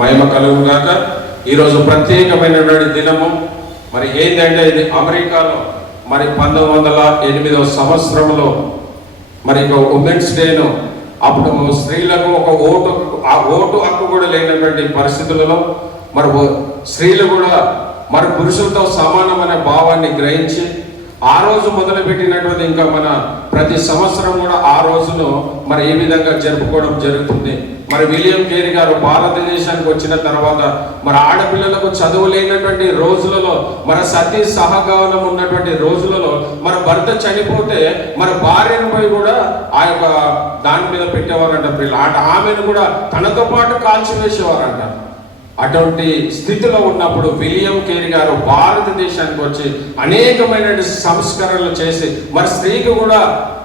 మహిమ కలుగుగాక. ఈరోజు ప్రత్యేకమైనటువంటి దినము. మరి ఏంటంటే ఇది అమెరికాలో మరి 1908వ సంవత్సరంలో మరి ఉమెన్స్ డేను అప్పుడు స్త్రీలకు ఒక ఓటు హక్కు కూడా లేనటువంటి పరిస్థితులలో మరి స్త్రీలు కూడా మరి పురుషులతో సమానమైన భావాన్ని గ్రహించి ఆ రోజు మొదలుపెట్టినటువంటి ఇంకా మన ప్రతి సంవత్సరం కూడా ఆ రోజును మరి ఏ విధంగా జరుపుకోవడం జరుగుతుంది. మరి విలియం కేరీ గారు భారతదేశానికి వచ్చిన తర్వాత మరి ఆడపిల్లలకు చదువు లేనటువంటి రోజులలో మరి సతీ సహగమనం ఉన్నటువంటి రోజులలో మరి భర్త చనిపోతే మరి భార్యను పోయి కూడా ఆ యొక్క దాని మీద పెట్టేవారంట పిల్ల ఆమెను కూడా తనతో పాటు కాల్చివేసేవారంట. అటువంటి స్థితిలో ఉన్నప్పుడు విలియం కేరీ గారు భారతదేశానికి వచ్చి అనేకమైన సంస్కరణలు చేసి మరి స్త్రీకి కూడా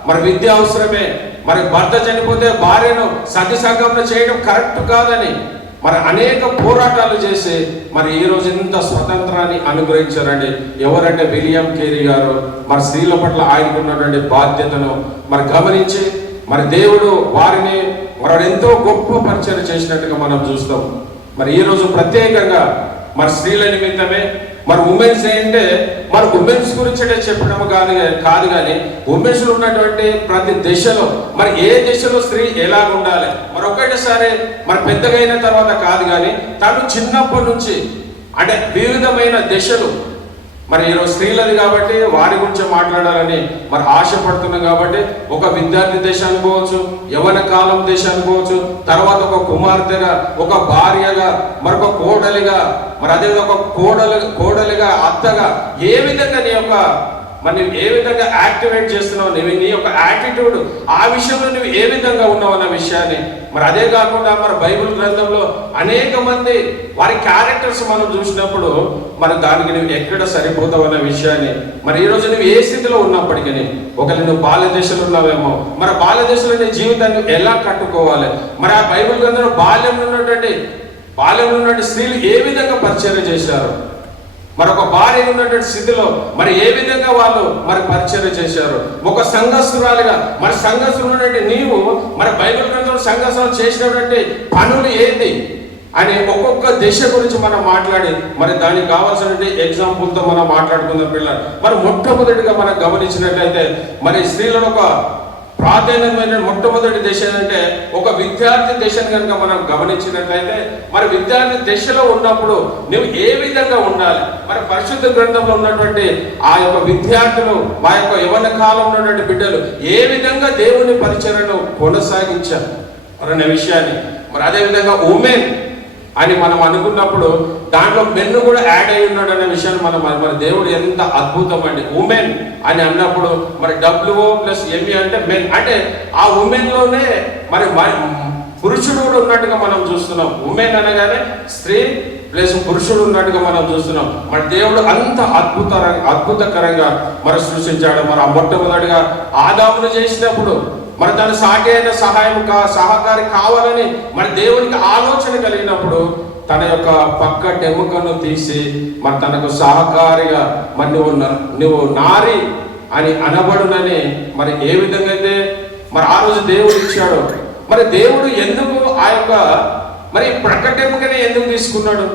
మరి విద్య అవసరమే, మరి భర్త చనిపోతే భార్యను సతీ సహగమనం చేయడం కరెక్ట్ కాదని మరి అనేక పోరాటాలు చేసి మరి ఈ రోజు ఇంత స్వతంత్రాన్ని అనుగ్రహించారండి. ఎవరంటే విలియం కేరీ గారు. మరి స్త్రీల పట్ల ఆయనకు ఉన్నటువంటి బాధ్యతను మరి గమనించి మరి దేవుడు వారిని మరి ఎంతో గొప్ప పరిచయం చేసినట్టుగా మనం చూస్తాం. మరి ఈ రోజు ప్రత్యేకంగా మరి స్త్రీల నిమిత్తమే మరి ఉమెన్స్ అంటే మరి ఉమెన్స్ గురించి చెప్పడం కాదు కానీ ఉమెన్స్ ఉన్నటువంటి ప్రతి దశలో మరి ఏ దశలో స్త్రీ ఎలా ఉండాలి మరి ఒకటేసారి మరి పెద్దగా అయిన తర్వాత కాదు కానీ తను చిన్నప్పటి నుంచి అంటే వివిధమైన దశలు మరి ఈరోజు స్త్రీలది కాబట్టి వారి గురించి మాట్లాడాలని మరి ఆశపడుతున్నాం. కాబట్టి ఒక విద్యార్థి దశ అనుకోవచ్చు, యవ్వన కాలం దశ అనుకోవచ్చు, తర్వాత ఒక కుమార్తెగా, ఒక భార్యగా, మరొక కోడలిగా, మరి అదే ఒక కోడలిగా, అత్తగా ఏ విధంగా నీ యొక్క మరి నువ్వు ఏ విధంగా యాక్టివేట్ చేస్తున్నావు, నీ యొక్క యాటిట్యూడ్ ఆ విషయంలో నువ్వు ఏ విధంగా ఉన్నావు అన్న విషయాన్ని మరి అదే కాకుండా మరి బైబిల్ గ్రంథంలో అనేక మంది వారి క్యారెక్టర్స్ మనం చూసినప్పుడు మరి దానికి నువ్వు ఎక్కడ సరిపోతావు అన్న విషయాన్ని మరి ఈరోజు నువ్వు ఏ స్థితిలో ఉన్నప్పటికీ ఒకవేళ నువ్వు బాల్య దశలో ఉన్నావేమో మరి బాల్య దశలో నీ జీవితాన్ని ఎలా కట్టుకోవాలి మరి ఆ బైబిల్ గ్రంథంలో బాల్యంలో ఉన్నటువంటి స్త్రీలు ఏ విధంగా పరిచయం చేశారు, మరొక భార్య ఉన్నటువంటి స్థితిలో మరి ఏ విధంగా వాళ్ళు మరి పరిచయం చేశారు, ఒక సంఘస్థురాలుగా మరి సంఘస్థున్నటువంటి నీవు మరి బైబిల్ గ్రంథంలో సంఘస్థులు చేసినటువంటి పనులు ఏంటి అని ఒక్కొక్క దశ గురించి మనం మాట్లాడి మరి దానికి కావాల్సినటువంటి ఎగ్జాంపుల్తో మనం మాట్లాడుకుందాం పిల్లలు. మరి మొట్టమొదటిగా మనం గమనించినట్లయితే మరి స్త్రీలను ఒక ప్రాధాన్యమైన మొట్టమొదటి దశ ఏంటంటే ఒక విద్యార్థి దశను కనుక మనం గమనించినట్లయితే మరి విద్యార్థి దశలో ఉన్నప్పుడు నువ్వు ఏ విధంగా ఉండాలి మరి పరిశుద్ధ గ్రంథంలో ఉన్నటువంటి ఆ యొక్క విద్యార్థులు మా యొక్క యవ్వన కాలంలో ఉన్నటువంటి బిడ్డలు ఏ విధంగా దేవుని పరిచర్యను కొనసాగించారు అనే విషయాన్ని మరి అదేవిధంగా ఉమెన్ అని మనం అనుకున్నప్పుడు దాంట్లో మెన్ కూడా యాడ్ అయి ఉన్నాడు అనే విషయాన్ని మన దేవుడు ఎంత అద్భుతం అండి. ఉమెన్ అని అన్నప్పుడు మరి WO+ME అంటే మెన్ అంటే ఆ ఉమెన్లోనే మరి పురుషుడు కూడా ఉన్నట్టుగా మనం చూస్తున్నాం. ఉమెన్ అనగానే స్త్రీ ప్లస్ పురుషుడు ఉన్నట్టుగా మనం చూస్తున్నాం. మరి దేవుడు అంత అద్భుతకరంగా మరి సృష్టించాడు. మరి ఆ మొట్టమొదటిగా ఆదామును చేసినప్పుడు మరి తన సాటి అయిన సహకారి కావాలని మరి దేవునికి ఆలోచన కలిగినప్పుడు తన యొక్క పక్క ఎముకను తీసి మరి తనకు సహకారిగా మరి నువ్వు నారి అని అనబడునని మరి ఏ విధంగా అయితే మరి ఆ రోజు దేవుడు ఇచ్చాడు. మరి దేవుడు ఎందుకు ఆ యొక్క మరి ప్రకటెముకని ఎందుకు తీసుకున్నాడు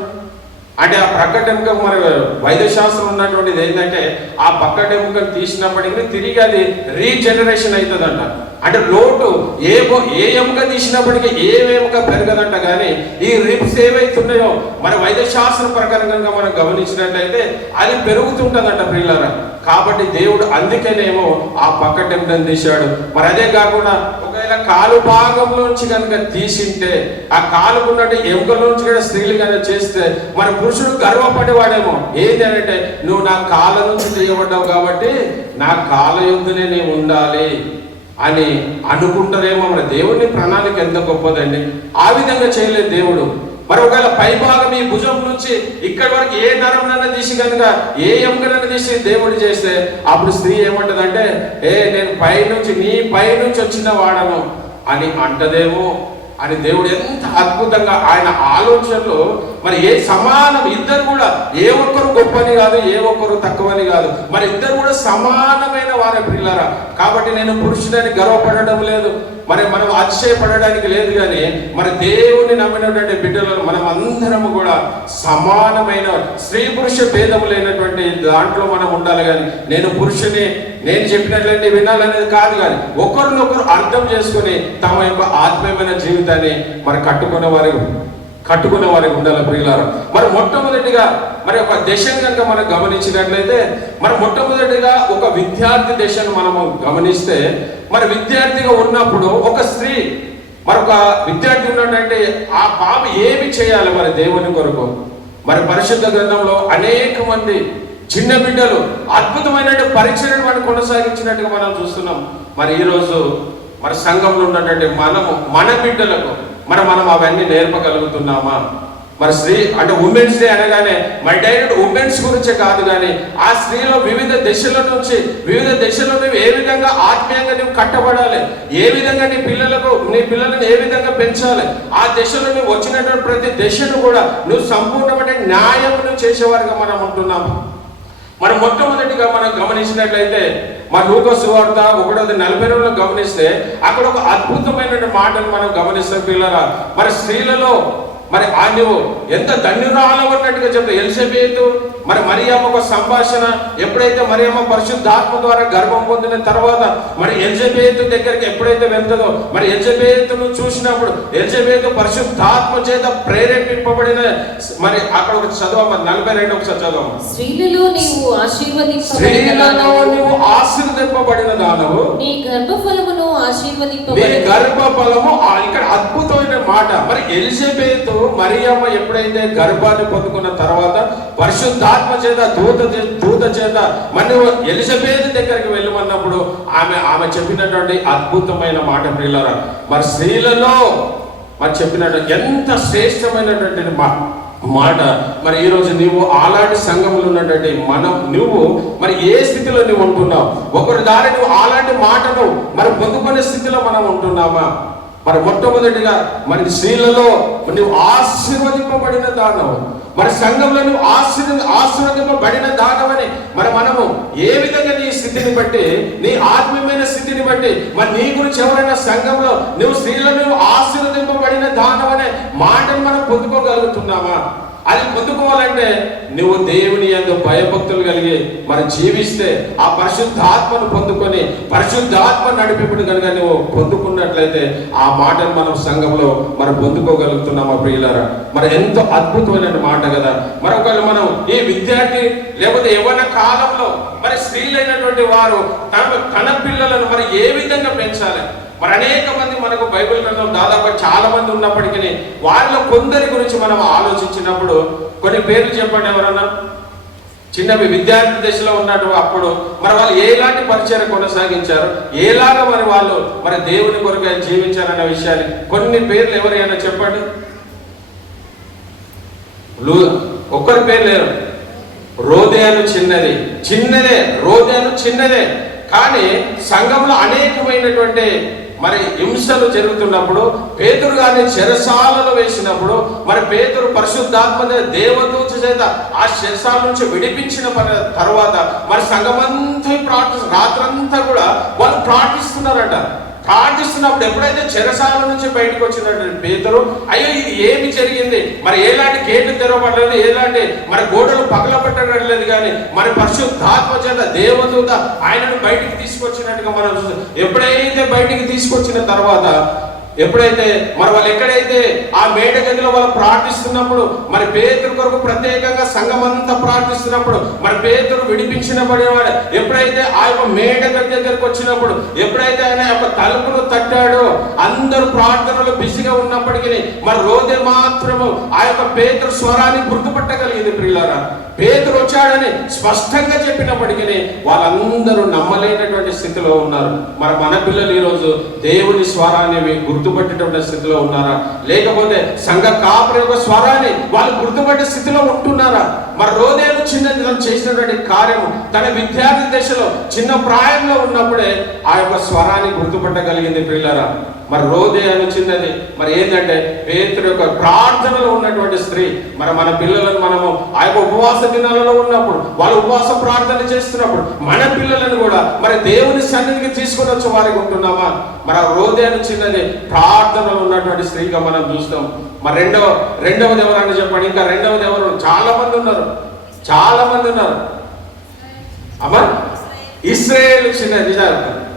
అంటే ఆ ప్రకటెముక మరి వైద్యశాస్త్రం ఉన్నటువంటిది ఏంటంటే ఆ పక్కటెముకను తీసినప్పటికీ తిరిగి అది రీజనరేషన్ అవుతుందంట. అంటే లోటు ఏ ఎముక తీసినప్పటికీ ఏ ఎముక పెరగదంట. కానీ ఈ రిప్స్ ఏవైతున్నాయో మరి వైద్యశాస్త్రం ప్రకారంగా మనం గమనించినట్లయితే అది పెరుగుతుంటుందంట పిల్లరా. కాబట్టి దేవుడు అందుకేనేమో ఆ పక్కటెముకను తీశాడు. మరి అదే కాకుండా ఒకవేళ కాలు భాగంలోంచి కనుక తీసింటే ఆ కాలుకున్నట్టు ఎముకలోంచి కూడా స్త్రీలు కనుక చేస్తే మరి పురుషుడు గర్వపడేవాడేమో ఏంటి అంటే నువ్వు నా కాళ్ళ నుంచి తీయబడ్డావు కాబట్టి నా కాళ్ళ యుద్ధనే నేను ఉండాలి అని అనుకుంటారేమో. మరి దేవుని ప్రణాళిక ఎంత గొప్పదండి. ఆ విధంగా చేయలేదు దేవుడు. మరి ఒకవేళ పైభాగం ఈ భుజం నుంచి ఇక్కడి వరకు ఏ నరంనైనా తీసి కనుక ఏ ఎముకనైనా తీసి దేవుడు చేస్తే అప్పుడు స్త్రీ ఏమంటదంటే నేను నీ పైనుంచి వచ్చిన వాడను అని అంటదేమో అని దేవుడు ఎంత అద్భుతంగా ఆయన ఆలోచనలో మరి ఏ సమానం, ఇద్దరు కూడా ఏ ఒక్కరు గొప్పని కాదు, ఏ ఒక్కరు తక్కువని కాదు, మరి ఇద్దరు కూడా సమానమైన వారే ప్రియులారా. కాబట్టి నేను పురుషుడని గర్వపడడం లేదు, మరి మనం అతిశయపడడానికి లేదు. కానీ మరి దేవుని నమ్మినటువంటి బిడ్డలను మనం అందరము కూడా సమానమైన స్త్రీ పురుష భేదము లేనటువంటి దాంట్లో మనం ఉండాలి. కానీ నేను పురుషుని, నేను చెప్పినట్లయితే వినాలనేది కాదు. కానీ ఒకరినొకరు అర్థం చేసుకుని తమ యొక్క ఆత్మీయమైన జీవితాన్ని మరి కట్టుకునే వారికి ఉండాలి ప్రియులారా. మరి మొట్టమొదటిగా మరి ఒక దశను కనుక మనం గమనించినట్లయితే, మరి మొట్టమొదటిగా ఒక విద్యార్థి దశను మనము గమనిస్తే, మరి విద్యార్థిగా ఉన్నప్పుడు ఒక స్త్రీ మరొక విద్యార్థి ఉన్నట్టంటే ఆ పాప ఏమి చేయాలి మరి దేవుని కొరకు? మరి పరిశుద్ధ గ్రంథంలో అనేక మంది చిన్న బిడ్డలు అద్భుతమైన పరీక్షలను మనం కొనసాగించినట్టుగా మనం చూస్తున్నాం. మరి ఈరోజు మరి సంఘంలో ఉన్నటువంటి మన బిడ్డలకు మనం అవన్నీ నేర్పగలుగుతున్నామా? మరి స్త్రీ అంటే ఉమెన్స్ డే అనగానే మరి డైరెక్ట్ ఉమెన్స్ గురించే కాదు, కానీ ఆ స్త్రీలో వివిధ దశల నుంచి నువ్వు ఏ విధంగా ఆత్మీయంగా నువ్వు కట్టబడాలి, ఏ విధంగా నీ పిల్లలను ఏ విధంగా పెంచాలి, ఆ దశలో నువ్వు వచ్చినటువంటి ప్రతి దశను కూడా నువ్వు సంపూర్ణమైన న్యాయమును చేసేవారుగా మనం ఉంటున్నాము. మనం మొట్టమొదటిగా మనం గమనించినట్లయితే మన లూకా సువార్త 1:42 గమనిస్తే అక్కడ ఒక అద్భుతమైన మాటను మనం గమనిస్తాం పిల్లరా. మరి స్త్రీలలో మరి ఆ నువ్వు ఎంత ధన్యురాలు అన్నట్టుగా చెప్తా. ఎలిజబెతు మరి మరియమ్మ ఒక సంభాషణ, ఎప్పుడైతే మరియమ్మ పరిశుద్ధాత్మ ద్వారా గర్భం పొందిన తర్వాత మరి ఎలిజబెతు దగ్గరికి ఎప్పుడైతే వెళ్తుందో, మరి ఎలిజబెతును చూసినప్పుడు ఎలిజబెతు పరిశుద్ధాత్మ చేత ప్రేరేపింపబడిన, మరి అక్కడ ఒక చదవ 42 ఒకసారి చదవ. స్త్రీలలో నీవు ఆశీర్వదింపబడిన దానవు, నీ గర్భఫలమును ఆశీర్వదింపబడిన గర్భఫలము. ఇక్కడ అద్భుతమైన మాట. మరి ఎలిజబెతు మరియమ్మ ఎప్పుడైతే గర్భాన్ని పొందుకున్న తర్వాత పరిశుద్ధాత్మ చేత దూత చేత మరి ఎలిజబెత్ దగ్గరికి వెళ్ళమన్నప్పుడు ఆమె చెప్పినటువంటి అద్భుతమైన మాట ప్రియులారా. మరి స్త్రీలలో మరి చెప్పినట్టు ఎంత శ్రేష్టమైనటువంటి మాట. మరి ఈరోజు నీవు అలాంటి సంఘంలో ఉన్నటువంటి నువ్వు మరి ఏ స్థితిలో నువ్వు ఉంటున్నావు? ఒకరి దారి నువ్వు అలాంటి మాటను మరి పొందుకునే స్థితిలో మనం ఉంటున్నామా? మరి మొట్టమొదటిగా మరి స్త్రీలలో నువ్వు ఆశీర్వదింపబడిన దానవు, మరి సంఘంలో నువ్వు ఆశీర్వదింపబడిన దానవని మరి మనము ఏ విధంగా నీ స్థితిని బట్టి, నీ ఆత్మీయమైన స్థితిని బట్టి మరి నీ గురించి ఎవరైనా సంఘంలో నువ్వు స్త్రీలను ఆశీర్వదింపబడిన దానవనే మాటను మనం పొందుకోగలుగుతున్నామా? అది పొందుకోవాలంటే నువ్వు దేవుని యందు భయభక్తులు కలిగి మరి జీవిస్తే ఆ పరిశుద్ధాత్మను పొందుకొని పరిశుద్ధాత్మ నడిపింపుడు కనుక నువ్వు పొందుకున్నట్లయితే ఆ మాటను మనం సంఘంలో మనం పొందుకోగలుగుతున్నామా ప్రియులారా? మరి ఎంతో అద్భుతమైన మాట కదా. మరొకళ్ళు మనం ఈ విద్యార్థి లేకపోతే యవ్వన కాలంలో మరి స్త్రీలైనటువంటి వారు తన పిల్లలను మరి ఏ విధంగా పెంచాలి? మరి అనేక మంది మనకు బైబిల్ గ్రంథం దాదాపు చాలా మంది ఉన్నప్పటికీ వారిలో కొందరి గురించి మనం ఆలోచించినప్పుడు కొన్ని పేర్లు చెప్పండి. ఎవరన్నా చిన్నవి విద్యార్థి దశలో ఉన్నట్టు అప్పుడు మరి వాళ్ళు ఎలాంటి పరిచయం కొనసాగించారు, ఎలాగ మరి వాళ్ళు మరి దేవుని కొరకు జీవించారన్న విషయాన్ని కొన్ని పేర్లు ఎవరైనా చెప్పండి. ఒక్కరి పేరు లేరు. రోదేను చిన్నదే కానీ సంఘంలో అనేకమైనటువంటి మరి హింసలు జరుగుతున్నప్పుడు పేతురు గారిని చెరసాలలో వేసినప్పుడు మరి పేతురు పరిశుద్ధాత్మ దేవదూత చేత ఆ చెరసాల నుంచి విడిపించిన తర్వాత మరి సంఘమంతా రాత్రంతా కూడా వాళ్ళు ప్రార్థిస్తున్నారట. ప్రార్థిస్తున్నప్పుడు ఎప్పుడైతే చెరసాల నుంచి బయటకు వచ్చినటువంటి పేతురు, అయ్యో ఇది ఏమి జరిగింది, మరి ఎలాంటి గేట్లు తెరవబడలేదు, ఎలాంటి మరి గోడలు పగలబట్టలేదు, కానీ మరి పరిశుద్ధాత్మ చేత దేవదూత ఆయనను బయటికి తీసుకొచ్చినట్టుగా మనం చూస్తాం. ఎప్పుడైతే బయటికి తీసుకొచ్చిన తర్వాత ఎప్పుడైతే మరి వాళ్ళు ఎక్కడైతే ఆ మేడ గదిలో వాళ్ళు ప్రార్థిస్తున్నప్పుడు మరి పేతురు కొరకు ప్రత్యేకంగా సంఘం అంతా ప్రార్థిస్తున్నప్పుడు మరి పేతురు విడిపించినబడేవాడు. ఎప్పుడైతే ఆ యొక్క మేడ గది దగ్గరకు వచ్చినప్పుడు ఎప్పుడైతే ఆయన యొక్క తలుపులు తట్టాడో అందరూ ప్రార్థనలు బిజీగా ఉన్నప్పటికీ మరి రోదే మాత్రము ఆ యొక్క పేతురు స్వరాన్ని గుర్తుపట్టగలిగింది. ప్రియులారా, పేతురు వచ్చాడని స్పష్టంగా చెప్పినప్పటికీ వాళ్ళందరూ నమ్మలేనటువంటి స్థితిలో ఉన్నారు. మరి మన పిల్లలు ఈరోజు దేవుని స్వరాన్ని గుర్తుపట్టేటువంటి స్థితిలో ఉన్నారా? లేకపోతే సంఘ కాపరి యొక్క స్వరాన్ని వాళ్ళు గుర్తుపట్టే స్థితిలో ఉంటున్నారా? మరి రోదేలు చేసినటువంటి కార్యము తన విద్యార్థి దశలో చిన్న ప్రాయంలో ఉన్నప్పుడే ఆ యొక్క స్వరాన్ని గుర్తుపట్టగలిగింది. ప్రియులారా, మరి రోదే అని చిన్నది మరి ఏంటంటే పేతురు యొక్క ప్రార్థనలో ఉన్నటువంటి స్త్రీ. మరి మన పిల్లలను మనము ఆ యొక్క ఉపవాస దినాలలో ఉన్నప్పుడు వాళ్ళు ఉపవాస ప్రార్థన చేస్తున్నప్పుడు మన పిల్లలను కూడా మరి దేవుని సన్నిధికి తీసుకొని వచ్చే వారికి ఉంటున్నామా? మరి ఆ రోదే అని చిన్నది ప్రార్థనలో ఉన్నటువంటి స్త్రీగా మనం చూస్తాం. మరి రెండవది ఎవరని చెప్పండి. ఇంకా రెండవది ఎవరు? చాలా మంది ఉన్నారు అమ్మా. ఇశ్రాయేలు చిన్నది.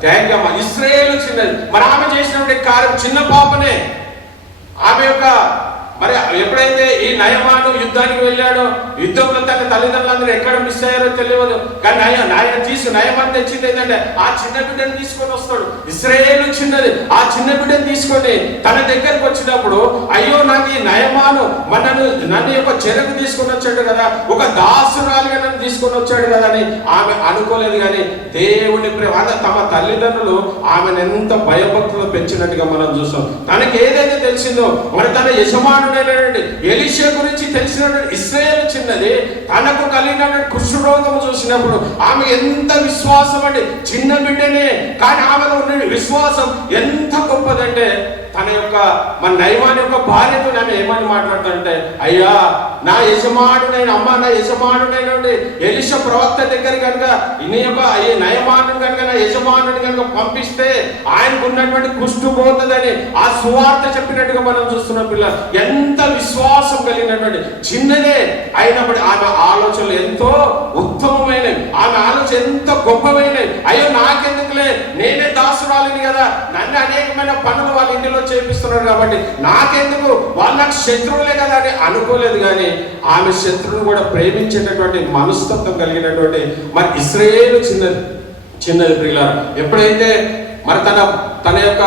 థ్యాంక్ అమ్మా. ఇశ్రాయేలు చిన్నది. మరి ఆమె చేసినటువంటి కార్యం చిన్న పాపనే. ఆమె యొక్క మరి ఎప్పుడైతే ఈ నయమాను యుద్ధానికి వెళ్ళాడో యుద్ధంలో తన తల్లిదండ్రులందరూ ఎక్కడ మిస్ అయ్యారో తెలియదు. కానీ నయమాన్ని తెచ్చింది ఏంటంటే ఆ చిన్న బిడ్డను తీసుకొని వస్తాడు. ఇశ్రాయేలు చిన్నది. ఆ చిన్న బిడ్డను తీసుకొని తన దగ్గరకు వచ్చినప్పుడు అయ్యో నాకు ఈ నయమాను నన్ను యొక్క చెరకు తీసుకొని వచ్చాడు కదా, ఒక దాసురాలుగా నన్ను తీసుకొని వచ్చాడు కదా అని ఆమె అనుకోలేదు. కానీ దేవుని ప్రేమ తమ తల్లిదండ్రులు ఆమెను ఎంత భయభక్తులు పెంచినట్టుగా మనం చూస్తాం. తనకి ఏదైతే తెలిసిందో మరి తన యజమాను ఎలీషా గురించి తెలిసినటువంటి ఇశ్రాయేలు చిన్నది తనకు కలిగినటువంటి కుష్ఠరోగం చూసినప్పుడు ఆమె ఎంత విశ్వాసం అండి. చిన్న బిడ్డనే కానీ ఆమెలో ఉన్న విశ్వాసం ఎంత గొప్పదంటే తన యొక్క మన నయమాన్ యొక్క భార్యతో ఆమె ఏమని మాట్లాడుతుంటే అయ్యా నా యజమానుడైన అమ్మ నా యజమానుడైన ఎలీషా ప్రవక్త దగ్గర కనుక నీ యొక్క నయమాను కనుక నా యజమానుని కనుక పంపిస్తే ఆయనకు ఉన్నటువంటి కుష్టు పోతుందని ఆ సువార్త చెప్పినట్టుగా మనం చూస్తున్నాం. పిల్ల ఎంత విశ్వాసం కలిగినటువంటి చిన్నదే అయినప్పుడు ఆమె ఆలోచనలు ఎంతో ఉత్తమమైనవి. ఆమె ఆలోచన ఎంత గొప్పమైనవి. అయ్యో నాకెందుకులే, నేనే దాసురాలిని కదా, నన్ను అనేకమైన పనులు వాళ్ళ ఇంటిలో చేపిస్తున్నారు కాబట్టి నాకెందుకు, వాళ్ళకి శత్రువులే కదా అని అనుకోలేదు. కానీ ఆమె శత్రువును కూడా ప్రేమించేటటువంటి మనస్తత్వం కలిగినటువంటి మరి ఇశ్రాయేలు చిన్నది ప్రియులారా. ఎప్పుడైతే మరి తన యొక్క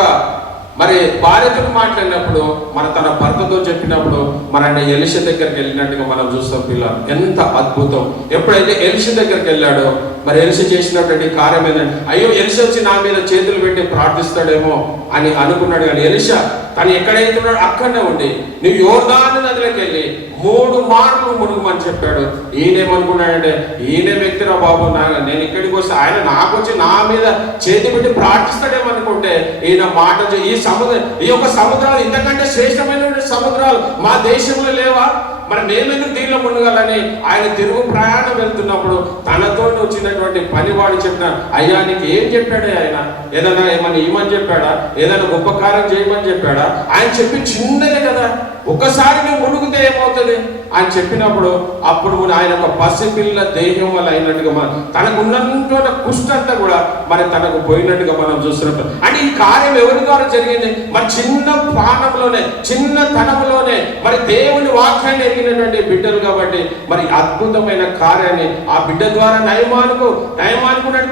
మరి భార్యతో మాట్లాడినప్పుడు మరి తన భర్తతో చెప్పినప్పుడు మరి ఆయన ఎలీషా దగ్గరికి వెళ్ళినట్టుగా మనం చూస్తాం. పిల్లలు ఎంత అద్భుతం. ఎప్పుడైతే ఎలీషా దగ్గరికి వెళ్ళాడో మరి ఎలీషా చేసినటువంటి కార్యం ఏంటంటే అయ్యో ఎలీషా వచ్చి నా మీద చేతులు పెట్టి ప్రార్థిస్తాడేమో అని అనుకున్నాడు. కానీ ఎలీషా తను ఎక్కడైతే ఉన్నాడో అక్కడనే ఉండి నువ్వు యోర్దాను నదిలోకి వెళ్ళి 3 మార్లు మునుగుమని చెప్పాడు. ఈయనేమనుకున్నాడంటే ఈయన వ్యక్తిరా బాబు, నేను ఇక్కడికి వస్తే ఆయన నాకు వచ్చి నా మీద చేతి పెట్టి ప్రార్థిస్తాడేమనుకుంటే ఈయన మాట ఈ యొక్క సముద్రాలు ఇంతకంటే శ్రేష్టమైన సముద్రాలు మా దేశంలో లేవా, మరి మేమెందుకు దీనిలో మునగాలని ఆయన తిరుగు ప్రయాణం వెళ్తున్నప్పుడు తనతో వచ్చినటువంటి పనివాడు చెప్పిన అయ్యా నీకు ఏం చెప్పాడే ఆయన, ఏదైనా ఏమన్నా ఇవ్వమని చెప్పాడా, ఏదైనా గొప్ప కార్యం చేయమని చెప్పాడా? ఆయన చెప్పి చిన్నదే కదా, ఒక్కసారి మేము మునుగుతే ఏమవుతుంది అని చెప్పినప్పుడు అప్పుడు ఆయన ఒక పసిపిల్ల దేహం వల్ల అయినట్టుగా తనకు ఉన్నటువంటి కుష్ఠంతా కూడా మరి తనకు పోయినట్టుగా మనం చూస్తున్నప్పుడు అంటే ఈ కార్యం ఎవరి ద్వారా జరిగింది? మరి చిన్న ప్రాణంలోనే చిన్న తనంలోనే మరి దేవుని వాక్యాన్ని ఎరిగినటువంటి బిడ్డలు కాబట్టి మరి అద్భుతమైన కార్యాన్ని ఆ బిడ్డ ద్వారా నయమానుకు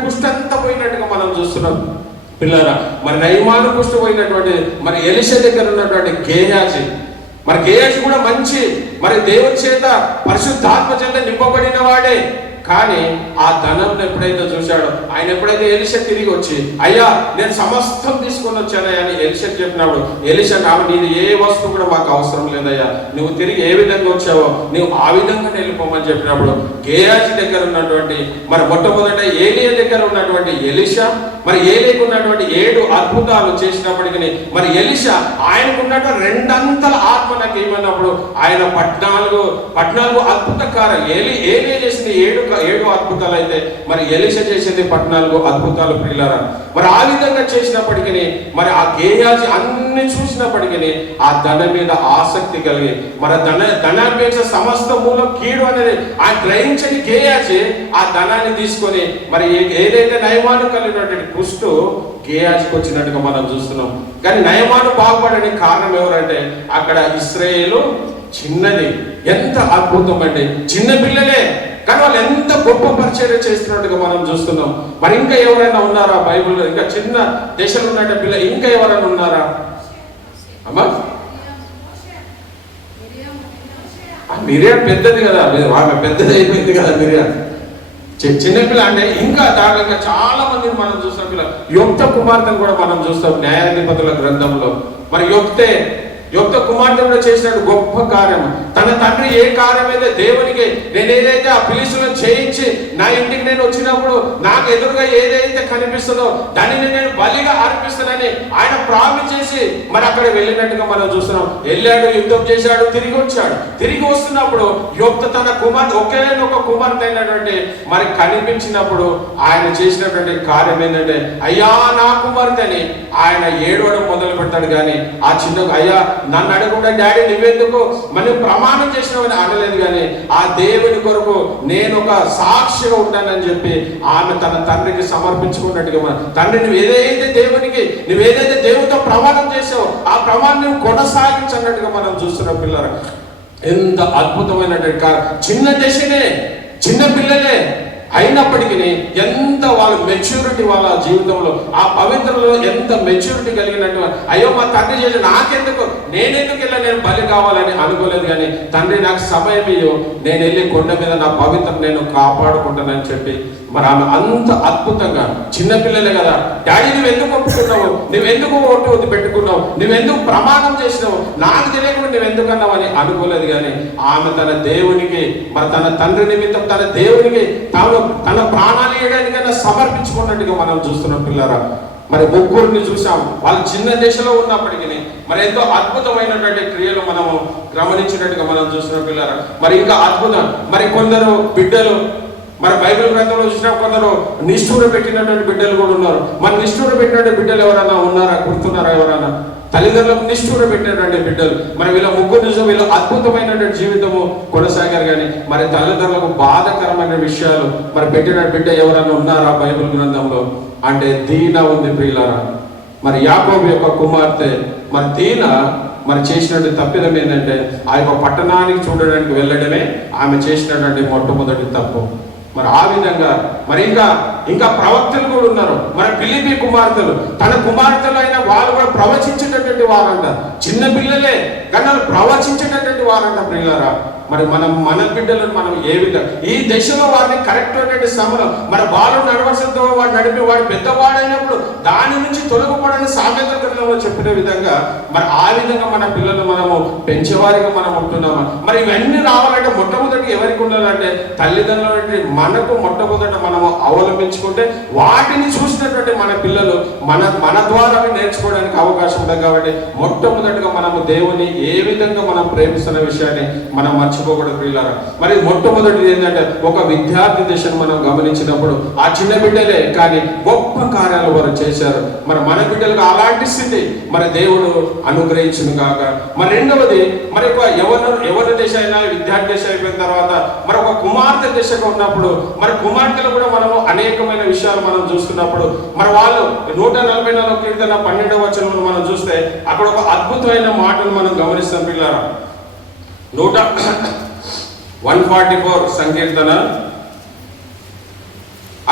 కుష్ఠంతా పోయినట్టుగా మనం చూస్తున్నాం. పిల్లరా మరి నయమాను కుష్ఠ పోయినటువంటి మరి ఎలీషా దగ్గర ఉన్నటువంటి గేహాజీ, మరి గేయాజీ కూడా మంచి మరి దేవుని చేత పరిశుద్ధాత్మ చేత నింపబడిన వాడే. కానీ ఆ ధనం ఎప్పుడైతే చూశాడో ఆయన ఎప్పుడైతే ఎలీషా తిరిగి వచ్చి అయ్యా నేను సమస్తం తీసుకొని వచ్చానయ్యా అని ఎలీషాకి చెప్పినప్పుడు ఎలీషా నీది ఏ వస్తువు కూడా మాకు అవసరం లేదయ్యా, నువ్వు తిరిగి ఏ విధంగా వచ్చావో నువ్వు ఆ విధంగా వెళ్ళిపోమని చెప్పినప్పుడు గేయాజీ దగ్గర ఉన్నటువంటి మరి మొట్టమొదట ఏలియా దగ్గర ఉన్నటువంటి ఎలీషా మరి ఏలియాకు ఉన్నటువంటి 7 అద్భుతాలు చేసినప్పటికీ మరి ఎలీషా ఆయనకున్నటువంటి 2 అంతల ఆత్మ నాకు ఏమన్నప్పుడు ఆయన 14 అద్భుత కార్యాలు ఏలియా చేసింది 7 అద్భుతాలు అయితే మరి ఎలీషా చేసింది 14 అద్భుతాలు. ప్రియులారా మరి ఆ విధంగా చేసినప్పటికీ మరి ఆ గేయాజీ అన్ని చూసినప్పటికీ ఆ ధన మీద ఆసక్తి కలిగి మరి ధనాపేక్ష సమస్త మూలం కీడు అనేది ఆ గ్రహించని గేయాజీ ఆ ధనాన్ని తీసుకొని మరి ఏదైతే నయమాను కలిగినటువంటి కుష్టు గేయాజీకి వచ్చినట్టుగా మనం చూస్తున్నాం. కానీ నయమాను బాగుపడడానికి కారణం ఎవరంటే అక్కడ ఇశ్రాయేలు చిన్నది. ఎంత అద్భుతం అండి, చిన్న పిల్లలే కానీ వాళ్ళు ఎంత గొప్ప పరిచయం చేస్తున్నట్టుగా మనం చూస్తున్నాం. మరి ఇంకా ఎవరైనా ఉన్నారా బైబిల్లో? ఇంకా చిన్న దేశంలో ఉన్న పిల్ల ఇంకా ఎవరైనా ఉన్నారా అమ్మా? మిరియా పెద్దది కదా, ఆమె పెద్దది అయిపోయింది కదా మిరియా. చిన్నపిల్ల అంటే ఇంకా దాంట్లో ఇంకా చాలా మందిని మనం చూస్తాం. పిల్ల యొక్త కుమార్తెను కూడా మనం చూస్తాం న్యాయాధిపతుల గ్రంథంలో. మరి యొక్తే యోక్త కుమార్తె కూడా చేసినట్టు గొప్ప కార్యం. తన తండ్రి ఏ కార్యమైతే దేవునికి నేను ఏదైతే ఆ పిలుసులను చేయించి నా ఇంటికి నేను వచ్చినప్పుడు నాకు ఎదురుగా ఏదైతే కనిపిస్తుందో దానిని నేను బలిగా అర్పిస్తానని ఆయన ప్రామిస్ చేసి మరి అక్కడ వెళ్ళినట్టుగా మనం చూస్తున్నాం. వెళ్ళాడు, యుద్ధం చేశాడు, తిరిగి వచ్చాడు. తిరిగి వస్తున్నప్పుడు యోక్త తన కుమార్తె ఒకే ఒక కుమార్తె అయినటువంటి మరి కనిపించినప్పుడు ఆయన చేసినటువంటి కార్యం ఏంటంటే, అయ్యా నా కుమార్తె అని ఆయన ఏడవడం మొదలు పెడతాడు. కానీ ఆ చిన్న అయ్యా నన్ను అడగకుండా డాడీ నువ్వెందుకు మనం ప్రమాణం చేసినావని అనలేదు. కానీ ఆ దేవుని కొరకు నేను ఒక సాక్షిగా ఉంటానని చెప్పి ఆమె తన తండ్రికి సమర్పించుకున్నట్టుగా, తండ్రి నువ్వు ఏదైతే దేవునితో ప్రమాణం చేసావో ఆ ప్రమాణం కొనసాగించన్నట్టుగా మనం చూస్తున్నాం. పిల్లలు ఎంత అద్భుతమైనటువంటి చిన్న దశనే, చిన్న పిల్లలే అయినప్పటికీ ఎంత వాళ్ళ మెచ్యూరిటీ, వాళ్ళ జీవితంలో ఆ పవిత్రలో ఎంత మెచ్యూరిటీ కలిగినట్టు, అయ్యో మా తండ్రి చేసి నాకెందుకు, నేనెందుకు వెళ్ళా, నేను బలి కావాలని అనుకోలేదు. కానీ తండ్రి నాకు సమయం ఇయ్యో, నేను వెళ్ళి కొండ మీద నా పవిత్ర నేను కాపాడుకుంటానని చెప్పి మరి ఆమె అంత అద్భుతంగా, చిన్నపిల్లలే కదా, డాడీ నువ్వు ఎందుకు ఒప్పుకున్నావు, నువ్వెందుకు ఓటు పెట్టుకున్నావు, నువ్వెందుకు ప్రమాణం చేసినావు, నాకు తెలియకుండా నువ్వెందుకు అన్నావు అని అనుకోలేదు. కానీ ఆమె తన దేవునికి మరి తన తండ్రి నిమిత్తం తన దేవునికి తన ప్రాణాలు ఇవ్వడానికైనా సమర్పించుకున్నట్టుగా మనం చూస్తున్నాం. పిల్లరా మరి ముగ్గురిని చూసాం. వాళ్ళు చిన్న దేశంలో ఉన్నప్పటికీ మరి ఎంతో అద్భుతమైనటువంటి క్రియలు మనము గమనించినట్టుగా మనం చూస్తున్నాం. పిల్లరా మరి ఇంకా అద్భుతం, మరి కొందరు బిడ్డలు మరి బైబిల్ గ్రంథంలో చూసినా కొందరు నిష్ఠూర పెట్టినటువంటి బిడ్డలు కూడా ఉన్నారు. మరి నిష్ఠూర పెట్టినటువంటి బిడ్డలు ఎవరైనా ఉన్నారా, గుర్తున్నారా ఎవరైనా? తల్లిదండ్రులకు నిష్ఠూర పెట్టినటువంటి బిడ్డలు. మరి వీళ్ళ ముగ్గురు నిజం వీళ్ళు అద్భుతమైనటువంటి జీవితము కొనసాగారు. కానీ మరి తల్లిదండ్రులకు బాధకరమైన విషయాలు మరి పెట్టిన బిడ్డ ఎవరైనా ఉన్నారా బైబిల్ గ్రంథంలో అంటే దీన ఉంది. ప్రియులారా మరి యాకోబు యొక్క కుమార్తె మరి దీన మరి చేసినటువంటి తప్పిదం ఏంటంటే ఆ యొక్క పట్టణానికి చూడడానికి వెళ్ళడమే ఆమె చేసినటువంటి మొట్టమొదటి తప్పు. మరి ఆ విధంగా మరి ఇంకా ప్రవక్తలు కూడా ఉన్నారు. మరి ఫిలిప్పీ కుమార్తెలు తన కుమార్తెలు అయినా వాళ్ళు కూడా ప్రవచించేటటువంటి వారంట. చిన్న పిల్లలే కానీ ప్రవచించేటటువంటి వారంట. ప్రియులారా మరి మన బిడ్డలను మనం ఏ విధంగా ఈ దశలో వారిని కరెక్ట్ అయినటువంటి సమయం మరి వాళ్ళు నడవలసితో వాడు నడిపి వాడు పెద్దవాడైనప్పుడు దాని నుంచి తొలగపడని సామెతల గ్రంథంలో చెప్పిన విధంగా మరి ఆ విధంగా మన పిల్లలు మనము పెంచేవారిగా మనం ఉంటున్నామా? మరి ఇవన్నీ రావాలంటే మొట్టమొదటి ఎవరికి ఉండాలంటే తల్లిదండ్రులు మనకు మొట్టమొదట మనము అవలంబించుకుంటే వాటిని చూసినటువంటి మన పిల్లలు మన ద్వారా నేర్చుకోవడానికి అవకాశం ఉంటుంది. కాబట్టి మొట్టమొదటిగా మనము దేవుని ఏ విధంగా మనం ప్రేమిస్తున్న విషయాన్ని మనం మర్చిపోకూడదు. పిల్లలు మరి మొట్టమొదటిది ఏంటంటే ఒక విద్యార్థి దశను మనం గమనించినప్పుడు ఆ చిన్న బిడ్డలే కానీ గొప్ప కార్యాలు వారు చేశారు. మరి మన బిడ్డలకు అలాంటి స్థితి మరి దేవుడు అనుగ్రహించును కాక. మరి రెండవది మరి ఒక యవన దశ అయినా విద్యార్థి దశ అయిపోయిన తర్వాత మరి ఒక కుమార్తె దశగా ఉన్నప్పుడు మరి కుమార్తెలు కూడా మనము అనేకమైన విషయాలు మనం చూస్తున్నప్పుడు మరి వాళ్ళు 144 కీర్తన 12వ వచనంలో మనం చూస్తే అక్కడ ఒక అద్భుతమైన మాటను మనం గమనిస్తాం. పిల్లరా 144 సంకీర్తన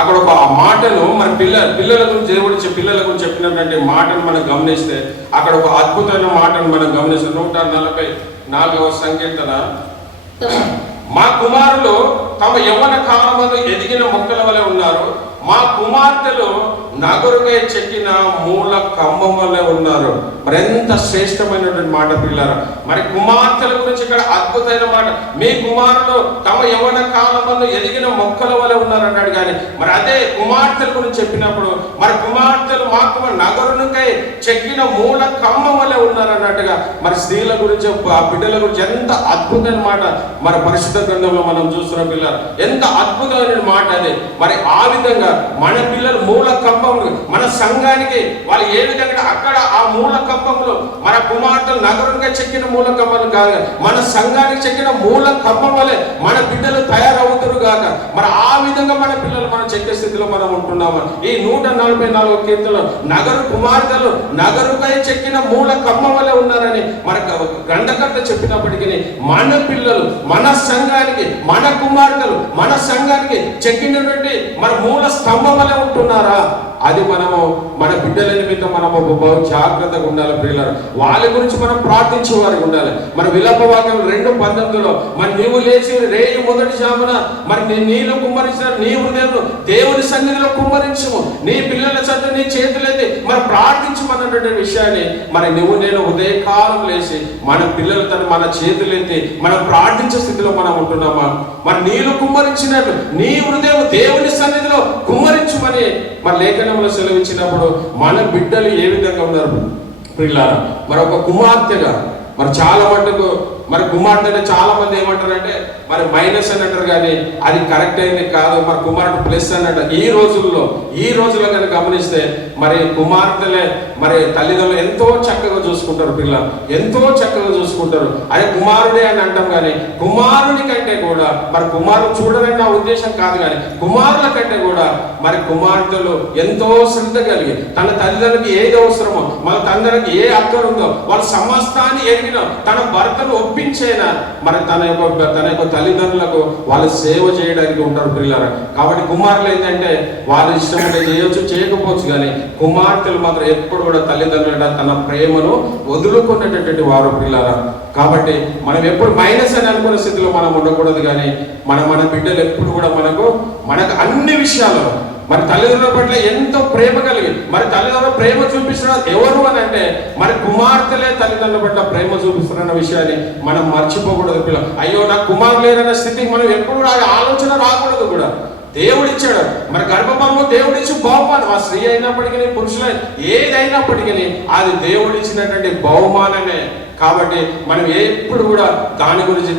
అక్కడ ఒక మాటను మరి పిల్లల గురించి దేవుడు పిల్లల గురించి చెప్పినటువంటి మాటను మనం గమనిస్తే అక్కడ ఒక అద్భుతమైన మాటను మనం గమనిస్తే 144వ సంకీర్తన, మా కుమారులు తమ యవ్వన కాలమందు ఎదిగిన మొక్కల వలె ఉన్నారు, మా కుమార్తెలు నగరుకై చెక్కిన మూల కంబం వల్లే ఉన్నారు. మరి ఎంత శ్రేష్టమైనటువంటి మాట పిల్లరా. మరి కుమార్తెల గురించి ఇక్కడ అద్భుతమైన మాట, మీ కుమారులు తమ యవ్వన కాలమందు ఎదిగిన మొక్కల వలె ఉన్నారు అన్నాడు. కానీ మరి అదే కుమార్తెల గురించి చెప్పినప్పుడు మరి కుమార్తెలు మాకు నగరునికై చెక్కిన మూల కంబం వల్లే ఉన్నారు అన్నట్టుగా మరి స్త్రీల గురించి ఆ బిడ్డల గురించి ఎంత అద్భుతమైన మాట మరి పరిశుద్ధ గ్రంథంలో మనం చూస్తున్న పిల్లలు ఎంత అద్భుతమైన మాట అది. మరి ఆ విధంగా మన పిల్లలు మూల కంబం మన సంఘానికి వాళ్ళు ఏ విధంగా అక్కడ ఆ మూల కంబంలో మన కుమార్తెలు నగరంగా చెక్కిన మూల కంబాలు కాదు, మన సంఘానికి చెక్కిన మూల కంబం వలె మన బిడ్డలు తయారవుతారు కాక. మరి ఆ విధంగా మన పిల్లలు మనం చెక్కే స్థితిలో మనం ఉంటున్నాము. ఈ 144వ కీర్తనలో నగరు కుమార్తెలు నగరుకై చెక్కిన మూల కంబం వలె ఉన్నారని మన గ్రంథకర్త చెప్పినప్పటికీ మన పిల్లలు మన సంఘానికి మన కుమార్తెలు మన సంఘానికి చెక్కినటువంటి మన మూల స్తంభం వలె ఉంటున్నారా? అది మనము మన బిడ్డల నిమిత్తం మనము బహు జాగ్రత్తగా ఉండాలి ప్రియులారా. వాళ్ళ గురించి మనం ప్రార్థించే వారికి ఉండాలి. మన విలాప వాక్యం 2:19 మరి నీవు లేచి రేయి మొదటి జామున మరి నీళ్ళు కుమ్మరించిన నీ హృదయం దేవుని సన్నిధిలో కుమ్మరించము, నీ పిల్లల చట్టు నీ చేతులైతే మరి ప్రార్థించమన్నటువంటి విషయాన్ని మరి నువ్వు నేను ఉదయకాలం లేచి మన పిల్లలతో మన చేతులైతే మనం ప్రార్థించే స్థితిలో మనం ఉంటున్నామా? మరి నీళ్ళు కుమ్మరించినట్లు నీ హృదయం దేవుని సన్నిధిలో కుమ్మరించమని మరి లేఖనంలో సెలవిచ్చినప్పుడు మన బిడ్డలు ఏ విధంగా ఉన్నారు ప్రియులారా? మరి ఒక కుమార్తెగా మరి చాలా మటుకు మరి కుమార్తె చాలా మంది ఏమంటారంటే మరి మైనస్ అని అంటారు, కానీ అది కరెక్ట్ అయింది కాదు. మరి కుమారుడు ప్లస్ అన్నట్టు ఈ రోజుల్లో కనుక గమనిస్తే మరి కుమార్తెలే మరి తల్లిదండ్రులు ఎంతో చక్కగా చూసుకుంటారు, పిల్లలు ఎంతో చక్కగా చూసుకుంటారు. అదే కుమారుడే అని అంటాం, కానీ కుమారుని కంటే కూడా మరి కుమారుడు చూడని నా ఉద్దేశం కాదు, కానీ కుమారుల కంటే కూడా మరి కుమార్తెలు ఎంతో శ్రద్ధ కలిగి తన తల్లిదండ్రులకి ఏది అవసరమో మన తండ్రికి ఏ అక్కర ఉందో వాళ్ళ సమస్తాన్ని ఎరిగిన తన భర్తను ఒప్పించేనా మరి తన యొక్క తల్లిదండ్రులకు వాళ్ళు సేవ చేయడానికి ఉంటారు పిల్లలు. కాబట్టి కుమారులు ఏంటంటే వాళ్ళు ఇష్టం అంటే చేయొచ్చు, చేయకపోవచ్చు, కానీ కుమార్తెలు మాత్రం ఎప్పుడు కూడా తల్లిదండ్రుల తన ప్రేమను వదులుకునేటటువంటి వారు పిల్లలు. కాబట్టి మనం ఎప్పుడు మైనస్ అని అనుకునే స్థితిలో మనం ఉండకూడదు, కానీ మన బిడ్డలు ఎప్పుడు కూడా మనకు అన్ని విషయాలలో మరి తల్లిదండ్రుల పట్ల ఎంతో ప్రేమ కలిగి మరి తల్లిదండ్రుల ప్రేమ చూపిస్తున్నారు ఎవరు అని అంటే మరి కుమార్తెలే తల్లిదండ్రుల పట్ల ప్రేమ చూపిస్తున్న విషయాన్ని మనం మర్చిపోకూడదు పిల్లలు. అయ్యో నాకు కుమారులు లేరన్న స్థితికి మనం ఎప్పుడు కూడా ఆలోచన రాకూడదు కూడా. దేవుడిచ్చాడు మరి గర్భఫలము దేవుడిచ్చి బహుమానం, ఆ స్త్రీ అయినప్పటికీ పురుషులై ఏదైనప్పటికీ అది దేవుడిచ్చినటువంటి బహుమానమే. కాబట్టి మనం ఎప్పుడు కూడా దాని గురించి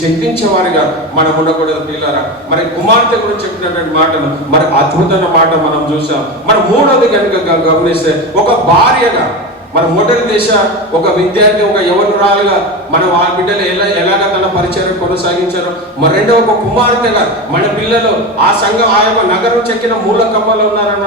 చింతించేవారిగా మనం ఉండకూడదు పిల్లరా. మరి కుమార్తె గురించి చెప్పినటువంటి మాటను మరి అద్భుతమైన మాట మనం చూసాం. మరి మూడోది కనుక గమనిస్తే ఒక భార్యగా మన మొదటి దశ ఒక విద్యార్థి ఒక యవనురాలుగా మన వాళ్ళ బిడ్డలు ఎలాగ తన పరిచయం కొనసాగించారు. మరి రెండో ఒక కుమార్తెగా మన పిల్లలు ఆ సంఘం ఆ యొక్క నగరం చెక్కిన మూలకమ్మలు ఉన్నారన్న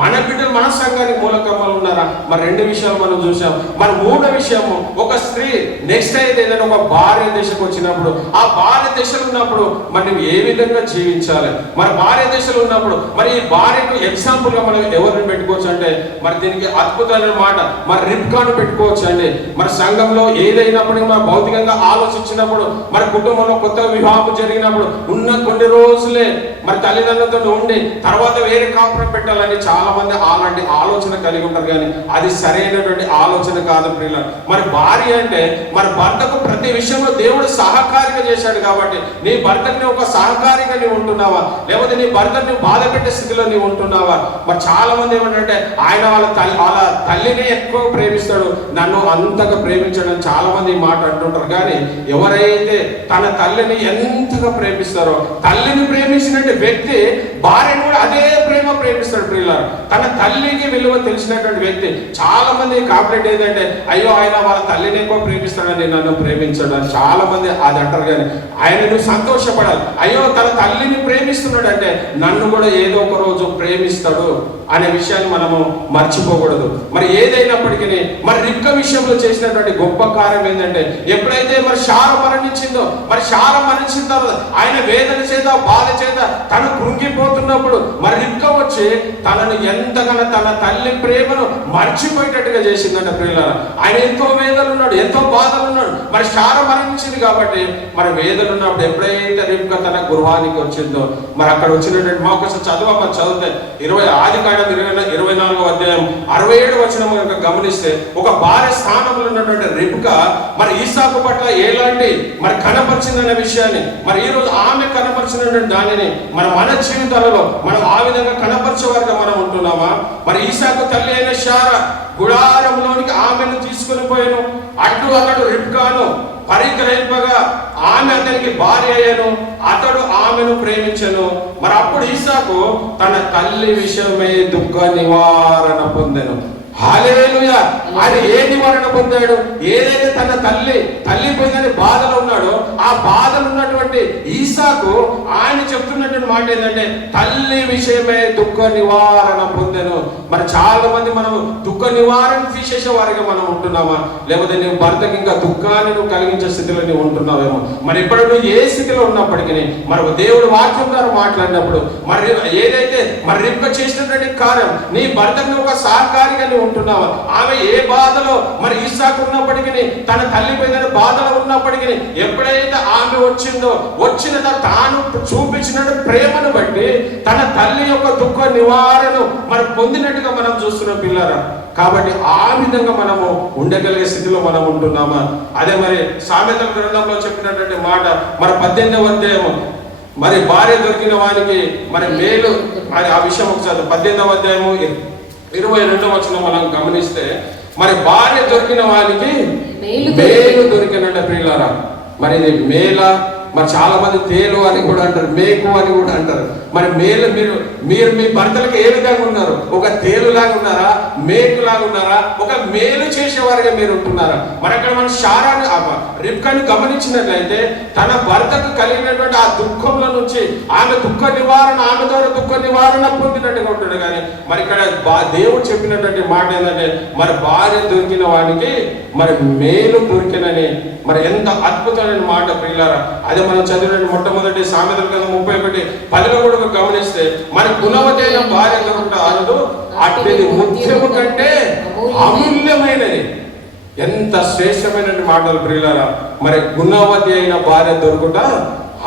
మన బిడ్డలు మన సంఘానికి మూలకమ్మలు ఉన్నారా? మరి రెండు విషయాలు మనం చూసాం. మరి మూడో విషయము ఒక స్త్రీ నెక్స్ట్ అయితే ఏదైనా ఒక భార్య దశకు వచ్చినప్పుడు ఆ భార్య దశలు ఉన్నప్పుడు మరి నువ్వు ఏ విధంగా జీవించాలి? మరి భార్య దశలు ఉన్నప్పుడు మరి ఈ భార్యకు ఎగ్జాంపుల్ గా మనం ఎవరిని పెట్టుకోవచ్చు అంటే మరి దీనికి అద్భుతమైన మాట మరి రిబ్కాను పెట్టుకోవచ్చు అండి. మరి సంఘంలో ఏదైనప్పటికీ మనం భౌతికంగా ఆలోచించినప్పుడు మరి కుటుంబంలో కొత్త వివాహం జరిగినప్పుడు ఉన్న కొన్ని రోజులే మరి తల్లిదండ్రులతో ఉండి తర్వాత వేరే కాపురం పెట్టాలని చాలా మంది అలాంటి ఆలోచన కలిగి ఉంటారు, కానీ అది సరైనటువంటి ఆలోచన కాదు ప్రియుల. మరి భార్య అంటే మరి భర్తకు ప్రతి విషయంలో దేవుడు సహకారిగా చేశాడు. కాబట్టి నీ భర్తని ఒక సహకారిగా నీవు ఉంటున్నావా, లేకపోతే నీ భర్తని బాధ పెట్టే స్థితిలో నీవు ఉంటున్నావా? మరి చాలా మంది ఏమంటే ఆయన వాళ్ళ తల్లిని ఎక్కువ ప్రేమిస్తాడు, నన్ను అంతగా ప్రేమించడం చాలా మంది మాట అంటుంటారు. కానీ ఎవరైతే తన తల్లిని ఎంతగా ప్రేమిస్తారో తల్లిని ప్రేమించినట్టు వ్యక్తి భార్యను కూడా అదే ప్రేమ ప్రేమిస్తాడు ప్రియులారా. తన తల్లికి విలువ తెలిసినటువంటి వ్యక్తి చాలా మంది కాంప్లైంట్ ఏంటంటే అయ్యో ఆయన వాళ్ళ తల్లిని ఎక్కువ ప్రేమిస్తాడని నన్ను ప్రేమించాడు అని చాలా మంది అది అంటారు. కానీ ఆయన నువ్వు సంతోషపడాలి, అయ్యో తన తల్లిని ప్రేమిస్తున్నాడు అంటే నన్ను కూడా ఏదో ఒక రోజు ప్రేమిస్తాడు అనే విషయాన్ని మనము మర్చిపోకూడదు. మరి ఏదైనప్పటికీ మరి రిబ్కా విషయంలో చేసినటువంటి గొప్ప కార్యం ఏంటంటే ఎప్పుడైతే మరి శారా మరణించిందో మరి శారా మరణించిన తర్వాత ఆయన వేదన చేత బాధ చేత తను కృంగిపోతున్నప్పుడు మరి రిబ్కా వచ్చి తనను ఎంతగానో తన తల్లి ప్రేమను మర్చిపోయేటట్టుగా చేసిందంట ప్రియులారా. ఆయన ఎంతో వేదన ఉన్నాడు, ఎంతో బాధలు ఉన్నాడు. మరి శారా మరణించింది కాబట్టి మరి వేదన ఉన్నప్పుడు ఎప్పుడైతే రిబ్కా తన గృహానికి వచ్చిందో మరి అక్కడ వచ్చినటువంటి మాకు చదివితే 24వ అధ్యాయం 67వ వచనం కనుక గమనిస్తే ఒక భార్య స్థానంలో ఉన్నటువంటి రిబ్కా మరి ఈసాకు పట్ల ఎలాంటి మరి కనపరిచిందనే విషయాన్ని మరి ఈ రోజు ఆమె కనపరిచినటువంటి దానిని మన జీవితాలలో మనం ఆ విధంగా కనపరిచేవారుగా మనం ఉంటున్నామా? మరి ఈసాకు తల్లి అయిన శారా గుడారంలోనికి ఆమెను తీసుకుని పోయాను, అతడు రిబ్కాను పరిగ్రహింపగా ఆమె అతనికి భార్య అయ్యను, అతడు ఆమెను ప్రేమించను. మరి అప్పుడు ఈసాకు తన తల్లి విషయమై దుఃఖ నివారణ పొందెను. హల్లెలూయా. ఆయన ఏ నివారణ పొందాడు? ఏదైతే తన తల్లి పోయిందని బాధలో ఉన్నాడో ఆ బాధలు ఉన్నటువంటి ఉన్నటువంటి ఈసాకు ఆయన చెప్తున్నటువంటి మాట ఏంటంటే తల్లి విషయమే దుఃఖ నివారణ పొందెను. మరి చాలా మంది మనం దుఃఖ నివారణ తీసేసే వారిగా మనం ఉంటున్నామా, లేకపోతే నువ్వు భర్తకి ఇంకా దుఃఖాన్ని నువ్వు కలిగించే స్థితిలో నువ్వు ఉంటున్నావేమో. మరి ఇప్పుడు నువ్వు ఏ స్థితిలో ఉన్నప్పటికీ మరి దేవుడు వాక్యం ద్వారా మాట్లాడినప్పుడు మరి ఏదైతే మరి రిబ్కా చేసినటువంటి కార్యం నీ భర్తకు ఒక సహకారిగా నువ్వు ఉంటున్నావా, ఆమె ఏ బాధలో మరి ఇస్సాకు ఉన్నప్పటికీ తన తల్లి పైన బాధలో ఉన్నప్పటికీ ఎప్పుడైతే ఆమె వచ్చిన తాను చూపించిన ప్రేమను బట్టి తన తల్లి యొక్క దుఃఖ నివారణ మరి పొందినట్టుగా మనం చూస్తున్నాం పిల్లరా. కాబట్టి ఆ విధంగా మనము ఉండగలిగే స్థితిలో మనం ఉంటున్నామా? అదే మరి సామెతల గ్రంథంలో చెప్పినటువంటి మాట మరి 18వ అధ్యాయం మరి భార్య దొరికిన వానికి మరి మేలు, మరి ఆ విషయం ఒకసారి 18వ అధ్యాయము 22వ వచనం మనం గమనిస్తే మరి భార్య దొరికిన వానికి మేలు దొరికినట్ట ప్రియులారా. మరి ఇది మేల, మరి చాలా మంది తేలు అని కూడా అంటారు, మేకు అని కూడా అంటారు. మరి మేలు మీరు మీ భర్తలకు ఏ విధంగా ఉన్నారు? ఒక తేలులాగా ఉన్నారా, మేకులాగా ఉన్నారా, ఒక మేలు చేసేవారిగా మీరు ఉంటున్నారా? మరి అక్కడ మనం షారాను రిబ్కాను గమనించినట్లయితే తన భర్తకు కలిగినటువంటి ఆ దుఃఖంలో నుంచి ఆమె దుఃఖ ద్వారా దుఃఖ నివారణ పొందినట్టుగా ఉంటాడు. కానీ మరి ఇక్కడ దేవుడు చెప్పినటువంటి మాట ఏంటంటే మరి భార్య దొరికిన వానికి మరి మేలు దొరికినని, మరి ఎంత అద్భుతమైన మాట ప్రియులారా. అదే మనం చదివిన మొట్టమొదటి సామెతల గ్రంథం 31:10 కూడా గమనిస్తే మరి గుణవతైన భార్య దొరుకుట అరుదు, అట్టిది ముత్యము కంటే అమూల్యమైనది. ఎంత శ్రేష్టమైన మాటలు ప్రియులారా. మరి గుణవతి అయిన భార్య దొరుకుట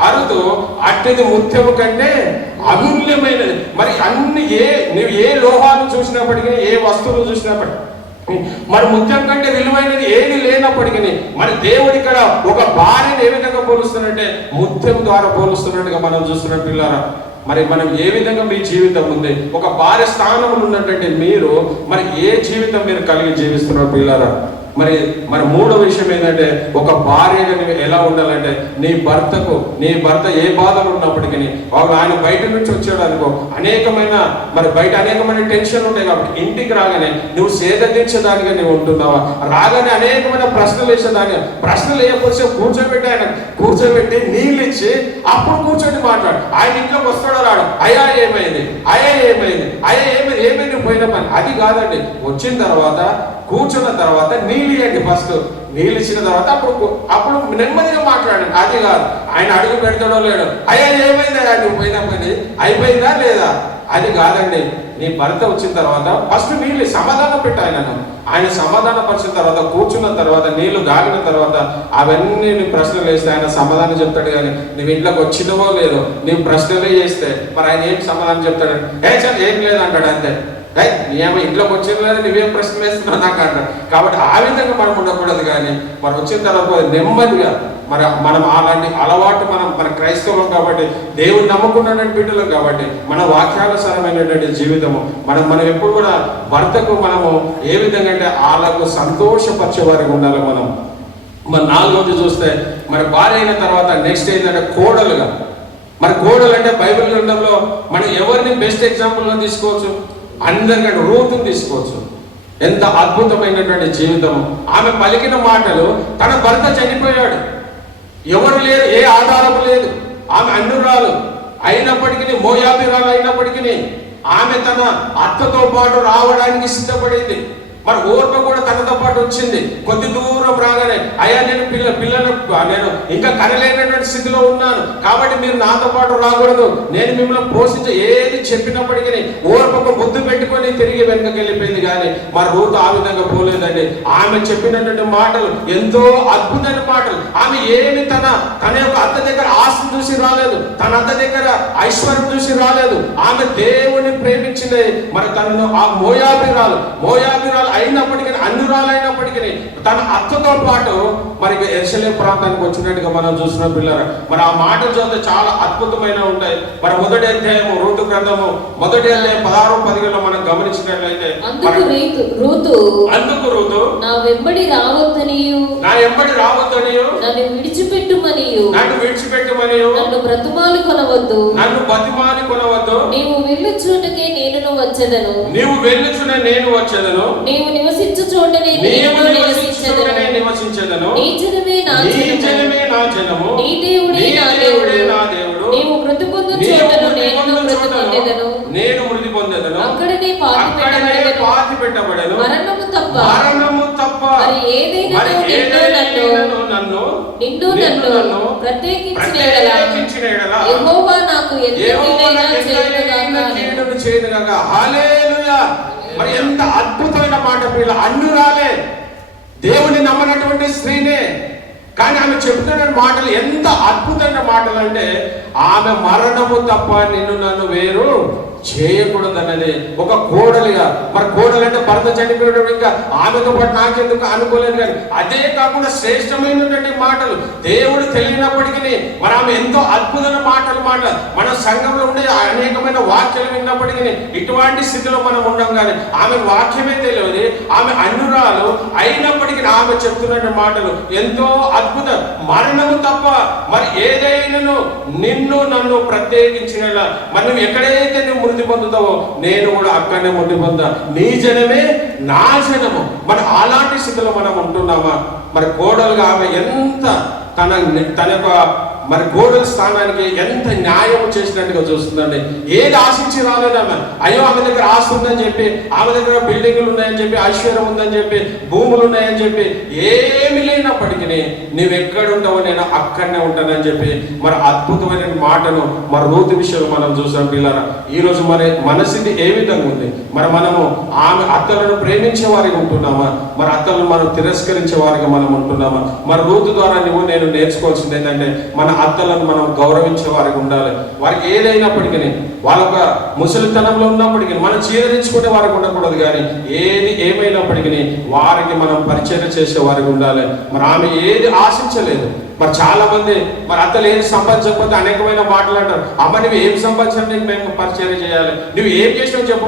అరుదు, అట్టిది ముత్యము కంటే అమూల్యమైనది. మరి అన్ని నువ్వు ఏ లోహాలు చూసినప్పటికీ, ఏ వస్తువులు చూసినప్పటికీ మరి ముత్యం కంటే విలువైనది ఏది లేనప్పటికీ మరి దేవుడు ఇక్కడ ఒక భార్యను ఏ విధంగా పోలుస్తున్నట్టే ముత్యం ద్వారా పోలుస్తున్నట్టుగా మనం చూస్తున్న పిల్లారా. మరి మనం ఏ విధంగా మీ జీవితం ఉంది, ఒక భార్య స్థానంలో ఉన్నటువంటి మీరు మరి ఏ జీవితం మీరు కలిగి జీవిస్తున్నారు పిల్లారా. మరి మూడో విషయం ఏంటంటే ఒక భార్యగా నువ్వు ఎలా ఉండాలంటే నీ భర్త ఏ బాధలు ఉన్నప్పటికీ ఆయన బయట నుంచి వచ్చాడు అనుకో, బయట అనేకమైన టెన్షన్ ఉంటాయి. కాబట్టి ఇంటికి రాగానే నువ్వు సేద తీర్చేదానిగా నువ్వు ఉంటున్నావా? రాగానే అనేకమైన ప్రశ్నలు వేసేదాన్ని, ప్రశ్నలు వేయకపోతే కూర్చోబెట్టి నీళ్ళు ఇచ్చి అప్పుడు కూర్చొని మాట్లాడు. ఆయన ఇంట్లోకి వస్తాడో రాడు, అయ్యా ఏమైంది నువ్వు పోయిన పని అది కాదండి. వచ్చిన తర్వాత కూర్చున్న తర్వాత నీళ్ళు ఇవ్వండి. ఫస్ట్ నీళ్ళు ఇచ్చిన తర్వాత అప్పుడు నెమ్మదిగా మాట్లాడండి. అది కాదు ఆయన అడుగు పెడతాడో లేడో, అయ్యా ఏమైందా నువ్వు పోయిన పని అయిపోయిందా లేదా, అది కాదండి. నీ భర్త వచ్చిన తర్వాత ఫస్ట్ నీళ్ళు సమాధానం పెట్టు. ఆయన సమాధానం పరిచిన తర్వాత కూర్చున్న తర్వాత నీళ్లు దాగిన తర్వాత అవన్నీ నీ ప్రశ్నలు వేస్తే ఆయన సమాధానం చెప్తాడు. కానీ నువ్వు ఇంట్లోకి వచ్చినవో లేదో నీవు ప్రశ్నలే చేస్తే మరి ఆయన ఏంటి సమాధానం చెప్తాడు? ఏం లేదంటాడు అంతే. ఏమో ఇంట్లోకి వచ్చిన లేదా నువ్వేం ప్రశ్నలు వేస్తున్నావు నాకు అంటాడు. కాబట్టి ఆ విధంగా మనం ఉండకూడదు. కానీ మరి వచ్చిన తర్వాత నెమ్మదిగా మనం అలాంటి అలవాటు మన క్రైస్తవం కాబట్టి దేవుడు నమ్ముకున్నటువంటి బిడ్డలం కాబట్టి మన వాక్యానుసారమైనటువంటి జీవితము మనం ఎప్పుడు కూడా భర్తకు మనము ఏ విధంగా అంటే వాళ్ళకు సంతోషపరిచే వారికి ఉండాలి. మరి నాలుగోది చూస్తే మరి భార్య అయిన తర్వాత నెక్స్ట్ ఏంటంటే కోడలుగా. మరి కోడలు అంటే బైబిల్ గ్రంథంలో మనం ఎవరిని బెస్ట్ ఎగ్జాంపుల్గా తీసుకోవచ్చు? అందరికంటే రూతుని తీసుకోవచ్చు. ఎంత అద్భుతమైనటువంటి జీవితము. ఆమె పలికిన మాటలు, తన భర్త చనిపోయాడు, ఎవరు లేరు, ఏ ఆధారం లేదు, ఆమె అన్యురాలు అయినప్పటికీ, మోయాబీరాలు అయినప్పటికీ ఆమె తన అత్తతో పాటు రావడానికి సిద్ధపడింది. మరి ఓర్ప కూడా తనతో పాటు వచ్చింది. కొద్ది దూరం రాగానే అయ్యా నేను నేను ఇంకా కనలేనటువంటి స్థితిలో ఉన్నాను కాబట్టి మీరు నాతో పాటు రాకూడదు, నేను మిమ్మల్ని పోషించే ఏది చెప్పినప్పటికీ ఓర్పకు ముద్దు పెట్టుకొని తిరిగి వెనుకకి వెళ్ళిపోయింది. కానీ మరి రూతు ఆ విధంగా పోలేదండి. ఆమె చెప్పినటువంటి మాటలు ఎంతో అద్భుతమైన మాటలు. ఆమె ఏమి తన యొక్క అత్త దగ్గర ఆస్తి చూసి రాలేదు, తన అత్త దగ్గర ఐశ్వర్యం చూసి రాలేదు. ఆమె దేవుని ప్రేమించింది. మరి తనను ఆ మోయాబీరాలు అయినప్పటికీ, అన్యురాలైనప్పటికీ తన అత్తతో పాటు మరి యెరూషలేము ప్రాంతానికి వచ్చినట్టుగా మనం చూసిన పిల్లలు. మరి ఆ మాటలు చదివితే చాలా అద్భుతమైన ఉంటాయి. మరి మొదటి అధ్యాయము రూతు గ్రంథము మొదటి అధ్యాయం 16-17 మనం గమనించినట్లయితే అందుకు రూతు నా వెంబడి రావద్దనియు నన్ను విడిచిపెట్టుమనియు నన్ను బ్రతిమాలి కొనవద్దు నీవు వెళ్ళుచుండకే నేను వచ్చెదను నీవు నివసించు చోటనే నివసించెదను నీ జనమే నా జనము నీ దేవుడే నా దేవుడు చోటను నేను మృతి పొందెదను, అక్కడనే పాతి పెట్టబడెను. మరణము తప్ప మరి ఏదైనాను నన్ను ప్రత్యేకించిన ఎడల యెహోవా నాకు కీడును చేయనుగాక. హల్లెలూయా. మరి ఎంత అద్భుతమైన మాట పిల్ల. అన్యురాలే, దేవుని నమ్మనటువంటి స్త్రీనే, కానీ ఆమె చెబుతున్న మాటలు ఎంత అద్భుతమైన మాటలు అంటే, ఆమె మరణము తప్ప నిన్ను నన్ను వేరు చేయకూడదన్నది ఒక కోడలిగా. మరి కోడలు అంటే భర్త చనిపోయడం ఇంకా ఆమెతో పాటు నాకెందుకు అనుకోలేదు, కానీ అదే కాకుండా శ్రేష్టమైనటువంటి మాటలు దేవుడు తెలియనప్పటికీ మరి ఆమె ఎంతో అద్భుతమైన మాటలు మన సంఘంలో ఉండే అనేకమైన వాక్యాలు విన్నప్పటికీ ఇటువంటి స్థితిలో మనం ఉండం. కానీ ఆమె వాక్యమే తెలియదు, ఆమె అన్యురాలు అయినప్పటికీ ఆమె చెప్తున్న మాటలు ఎంతో అద్భుతం. మరణము తప్ప మరి ఏదైనాను నిన్ను నన్ను ప్రత్యేకించిన మరి నువ్వు ఎక్కడైతే నువ్వు మృతి పొందుతావో నేను కూడా అక్కడనే మృతి పొందా. నీ జనమే నా జనము. మరి అలాంటి స్థితిలో మనం ఉంటున్నామా? మరి కోడలుగా ఆమె ఎంత తన యొక్క మరి కోడల స్థానానికి ఎంత న్యాయం చేసినట్టుగా చూస్తుందండి. ఏది ఆశించి రాలేదమ్మ. అయ్యో ఆమె దగ్గర ఆస్తి ఉందని చెప్పి, ఆమె దగ్గర బిల్డింగులు ఉన్నాయని చెప్పి, ఐశ్వర్యం ఉందని చెప్పి, భూములు ఉన్నాయని చెప్పి ఏమి లేనప్పటికీ నువ్వెక్కడ ఉంటావో నేను అక్కడనే ఉంటానని చెప్పి మరి అద్భుతమైన మాటను మరి రూతు విషయంలో మనం చూసాం. పిల్లరా, ఈరోజు మరి మన స్థితి ఏ విధంగా ఉంది? మరి మనము ఆమె అత్తలను ప్రేమించే వారికి ఉంటున్నామా? మరి అత్తలను మనం తిరస్కరించే వారికి మనం ఉంటున్నామా? మరి రూతు ద్వారా నేను నేర్చుకోవాల్సింది ఏంటంటే, మన అత్తలను మనం గౌరవించే వారికి ఉండాలి. వారికి ఏదైనప్పటికీ, వాళ్ళొక ముసలితనంలో ఉన్నప్పటికీ మనం చీదరించుకునే వారికి ఉండకూడదు. కానీ ఏది ఏమైనప్పటికీ వారికి మనం పరిచయం చేసే వారికి ఉండాలి. మరి ఆమె ఏది ఆశించలేదు. మరి చాలా మంది మరి అత్తలు ఏది సంపాదించకపోతే అనేకమైన మాటలు అంటారు. అమ్మ నువ్వు ఏం సంపాదించడానికి మేము పరిచయం చేయాలి? నువ్వు ఏం చేసినావు చెప్పు,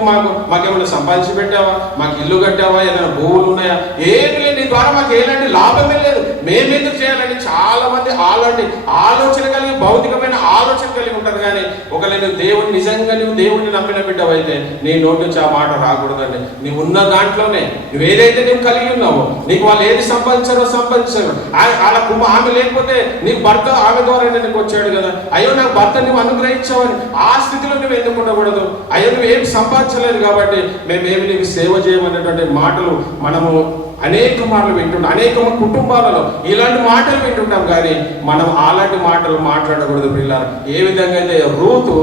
మాకేమైనా సంపాదించి పెట్టావా? మాకు ఇల్లు కట్టావా? ఏదైనా భూములు ఉన్నాయా? ఏమి లేదు. నీ ద్వారా మాకు ఎలాంటి లాభమే లేదు. మేమెందుకు చేయాలని చాలా మంది అలాంటి ఆలోచన కలిగి, భౌతికమైన ఆలోచన కలిగి ఉంటారు. కానీ ఒకవేళ నువ్వు దేవుని నిజంగా నువ్వు దేవుడిని నమ్మిన బిడ్డవైతే నీ నోటి నుంచి ఆ మాట రాకూడదండి. నీవు ఉన్న దాంట్లోనే నువ్వు ఏదైతే నువ్వు కలిగి ఉన్నావో, నీకు వాళ్ళు ఏది సంపాదించారో ఆమె లేకపోతే నీకు భర్త ఆమె ద్వారా నీకు వచ్చాడు కదా. అయ్యో నాకు భర్త నువ్వు అనుగ్రహించావని ఆ స్థితిలో నువ్వు ఎందుకు ఉండకూడదు? అయ్యో నువ్వు ఏం సంపాదించలేదు కాబట్టి మేమేమి నీకు సేవ చేయమనేటువంటి మాటలు మనము అనేక మాటలు వింటుంటాం. అనేక కుటుంబాలలో ఇలాంటి మాటలు వింటుంటాం. కానీ మనం అలాంటి మాటలు మాట్లాడకూడదు. పిల్లలు ఏ విధంగా అయితే రూతు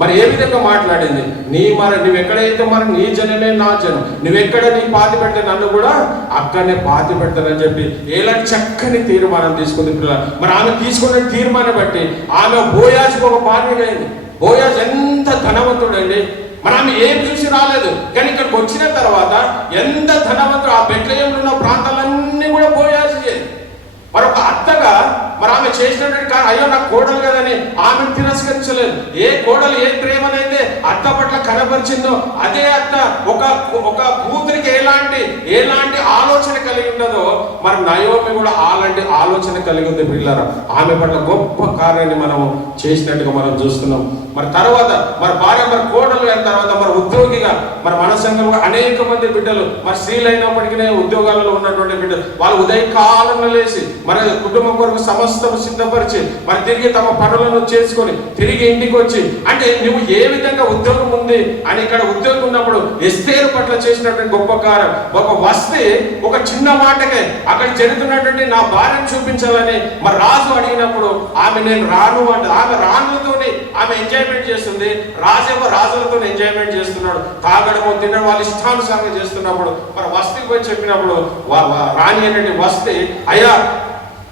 మరి ఏ విధంగా మాట్లాడింది, నువ్వు ఎక్కడైతే మరి నీ జనమే నా జనం, నువ్వెక్కడ నీ పాతి పెడితే నన్ను కూడా అక్కడనే పాతి పెడతానని చెప్పి ఎలాంటి చక్కని తీర్మానం తీసుకుంది. పిల్లలు మరి ఆమె తీసుకున్న తీర్మానం బట్టి ఆమె బోయాజుకు ఒక భార్య అయింది. బోయాజ్ ఎంత ధనవంతుడండి. మరి ఆమె ఏం చూసి రాలేదు, కానీ ఇక్కడికి వచ్చిన తర్వాత ఎంత ధనవంతుడు. ఆ బెత్లెహేములో ఉన్న ప్రాంతాలన్నీ కూడా బోయాజు చేయాలి. మరొక అత్తగా మరి ఆమె చేసినటువంటి అయ్యో నాకు కోడలు కదని ఆమె తిరస్కరించలేదు. ఏ కోడలు ఏ ప్రేమనైతే అత్త పట్ల కనబరిచిందో అదే అత్త ఒక కూతురికి ఎలాంటి ఆలోచన కలిగి ఉండదో మరి నయోమి కూడా అలాంటి ఆలోచన కలిగి ఉంది. పిల్లరా ఆమె పట్ల గొప్ప కార్యాన్ని మనం చేసినట్టుగా మనం చూస్తున్నాం. మరి తర్వాత మరి భార్య మరి కోడలు అయిన తర్వాత మరి ఉద్యోగిగా మరి మన సంఘంలో అనేక మంది బిడ్డలు మరి స్త్రీలు అయినప్పటికీ ఉద్యోగాలలో ఉన్నటువంటి బిడ్డలు వాళ్ళు ఉదయకాలంలో లేచి మరి కుటుంబం కొరకు సమస్తం సిద్ధపరిచి మరి తిరిగి తమ పనులను చేసుకొని తిరిగి ఇంటికి వచ్చి, అంటే నువ్వు ఏ విధంగా ఉద్యోగం ఉంది అని ఇక్కడ ఉద్యోగం ఉన్నప్పుడు ఎస్తేరు పట్ల చేసినటువంటి గొప్ప కార్యం. ఒక వస్తే ఒక చిన్న మాటకే అక్కడ జరుగుతున్నటువంటి నా భార్యను చూపించాలని మరి రాజు అడిగినప్పుడు ఆమె నేను రాను అంటే ఆమె రానులతోని ఆమె ఎంజాయ్మెంట్ చేస్తుంది. రాజేమో రాజులతో ఎంజాయ్మెంట్ చేస్తున్నాడు, తాగడము తినడం వాళ్ళ ఇష్టానుసారంగా చేస్తున్నప్పుడు మరి వస్తీకి పోయి చెప్పినప్పుడు రాణి అనేది వస్తే అయ్యా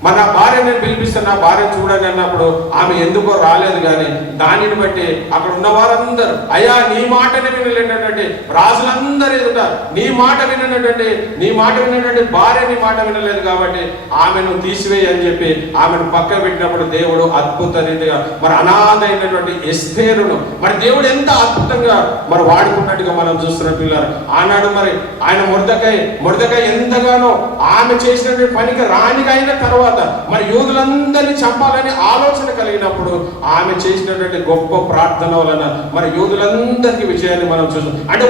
మరి నా భార్య నేను పిలిపిస్తాను, నా భార్య చూడండి అన్నప్పుడు ఆమె ఎందుకో రాలేదు. కానీ దానిని బట్టి అక్కడ ఉన్న వారందరూ అయ్యా నీ మాటని వినలేనటువంటి రాజులందరూ ఎదుట నీ మాట వినటువంటి భార్య నీ మాట వినలేదు కాబట్టి ఆమెను తీసివేయి అని చెప్పి ఆమెను పక్క పెట్టినప్పుడు దేవుడు అద్భుత రీతిగా మరి అనాథ అయినటువంటి ఎస్తేరును మరి దేవుడు ఎంత అద్భుతంగా మరి వాడుకున్నట్టుగా మనం చూస్తున్న పిల్లలు. ఆనాడు మరి ఆయన మొర్దెకై ఎంతగానో ఆమె చేసినటువంటి పనికి రాణిగా అయిన తర్వాత తర్వాత మరి యూదులందరినీ చంపాలని ఆలోచన కలిగినప్పుడు ఆమె చేసినటువంటి గొప్ప ప్రార్థన వలన మరి యూదులందరికీ విజయాన్ని మనం చూసాం. అంటే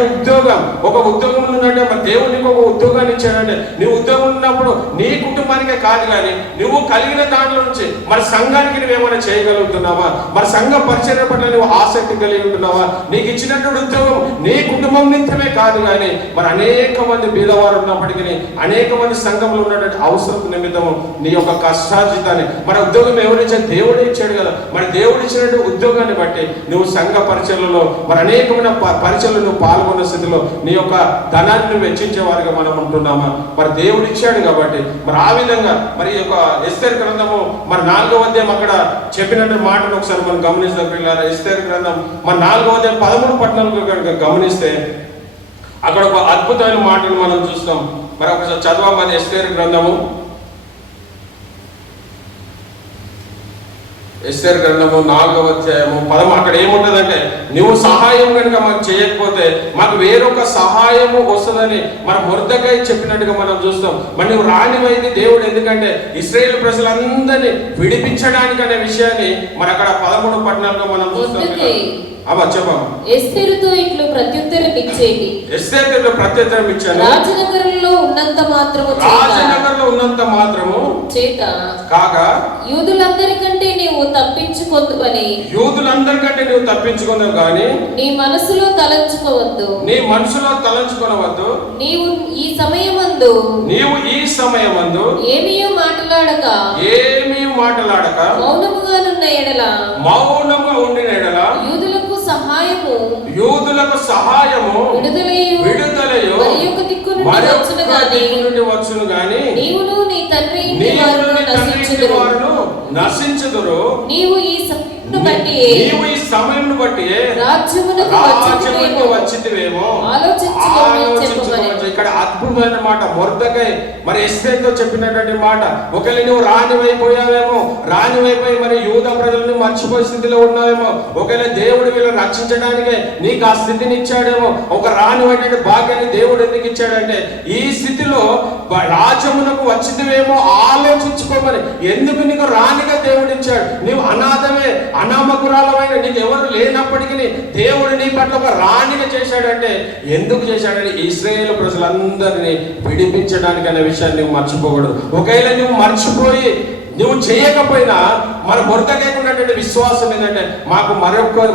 ఒక ఉద్యోగం ఉన్నట్టే మరి దేవునికి ఒక ఉద్యోగాన్ని ఇచ్చాడంటే నీ ఉద్యోగం ఉన్నప్పుడు నీ కుటుంబానికే కాదు, కానీ నువ్వు కలిగిన దాంట్లో నుంచి మరి సంఘానికి నువ్వేమైనా చేయగలుగుతున్నావా, మరి సంఘ పరిచర్య పట్ల నువ్వు ఆసక్తి కలిగి ఉంటున్నావా? నీకు ఇచ్చినటువంటి ఉద్యోగం నీ కుటుంబం నిమిత్తమే కాదు, కానీ మరి అనేక మంది బీదవారు ఉన్నప్పటికీ, అనేక మంది సంఘంలో ఉన్నటువంటి అవసరం నిమిత్తము నీ యొక్క కష్టార్జితాన్ని మరి ఉద్యోగం ఎవరిచ్చాడు? దేవుడే ఇచ్చాడు కదా. మరి దేవుడు ఇచ్చినటువంటి ఉద్యోగాన్ని బట్టి నువ్వు సంఘ పరిచర్యలలో మరి అనేకమైన పరిచర్యలు నువ్వు పాల్గొన్న స్థితిలో నీ యొక్క ధనాన్ని నువ్వు వెచ్చించే వారిగా మనం ఉంటున్నామా? మరి దేవుడు ఇచ్చాడు కాబట్టి మరి ఆ విధంగా మరి ఈ యొక్క ఎస్తేరు గ్రంథము మరి 4వ అధ్యాయం అక్కడ చెప్పినటువంటి మాటను ఒకసారి మనం గమనిస్తాం పిల్లల. ఎస్తేరు గ్రంథం మరి 4వ అధ్యాయం 13-14 కనుక గమనిస్తే అక్కడ ఒక అద్భుతమైన మాటను మనం చూస్తాం. మరి ఒకసారి చదవమని ఎస్తేరు గ్రంథము 4వ అధ్యాయము 10. అక్కడ ఏముంటదంటే నువ్వు సహాయం కనుక మాకు చేయకపోతే మాకు వేరొక సహాయము వస్తుందని మరి మొర్దెకై చెప్పినట్టుగా మనం చూస్తాం. మరి నువ్వు రానివైతే దేవుడు ఎందుకంటే ఇశ్రాయేలు ప్రజలందరినీ విడిపించడానికి అనే విషయాన్ని మరి అక్కడ 13-14 మనం చూస్తాం. ఎస్తేరుతో ఇట్లు ప్రత్యుత్తరం ఇచ్చేది. ఎస్తేరుతో ప్రత్యుత్తరం ఇచ్చాను. రాజనగరంలో ఉన్నంత మాత్రము చేత కాగా యూదులందరికంటే నీవు తప్పించుకొందువని గాని నీ మనసులో తలంచుకోవద్దు. నీవు ఈ సమయమందు ఏమీయూ మాట్లాడక మౌనముగా ఉండిన ఎడల యూదులకు సహాయము విడుదలయు వచ్చును గాని నీవును నీ తండ్రి వారును నశించుదురు. నీవు ఈ సమయమును బట్టి రాజ్యమునకు వచ్చితివేమో ఆలోచించుకోమని. ఇక్కడ అద్భుతమైన మాట మొర్దెకై మరి ఎస్తేరుతో చెప్పినటువంటి మాట. ఒకవేళ నువ్వు రానివైపోయి మరి యూదా ప్రజలను మర్చిపోయే స్థితిలో ఉన్నావేమో, ఒకవేళ దేవుడు వీళ్ళని రక్షించడానికే నీకు ఆ స్థితిని ఇచ్చాడేమో. ఒక రానివైనటువంటి భాగ్యాన్ని దేవుడు ఎందుకు ఇచ్చాడంటే ఈ స్థితిలో రాజ్యమునకు వచ్చితివేమో ఆలోచించుకోమని. ఎందుకు నీకు రానిగా దేవుడు ఇచ్చాడు? నీవు అనాథమే, అనామకురాలమైన, నీకు ఎవరు లేనప్పటికీ దేవుడు నీ పట్ల ఒక రాణిగా చేశాడంటే ఎందుకు చేశాడంటే ఇశ్రాయేలు ప్రజలందరినీ విడిపించడానికి అనే విషయాన్ని నువ్వు మర్చిపోకూడదు. ఒకవేళ నువ్వు మర్చిపోయి నువ్వు చేయకపోయినా మన మొర్దెకై ఉన్నటువంటి విశ్వాసం ఏంటంటే మాకు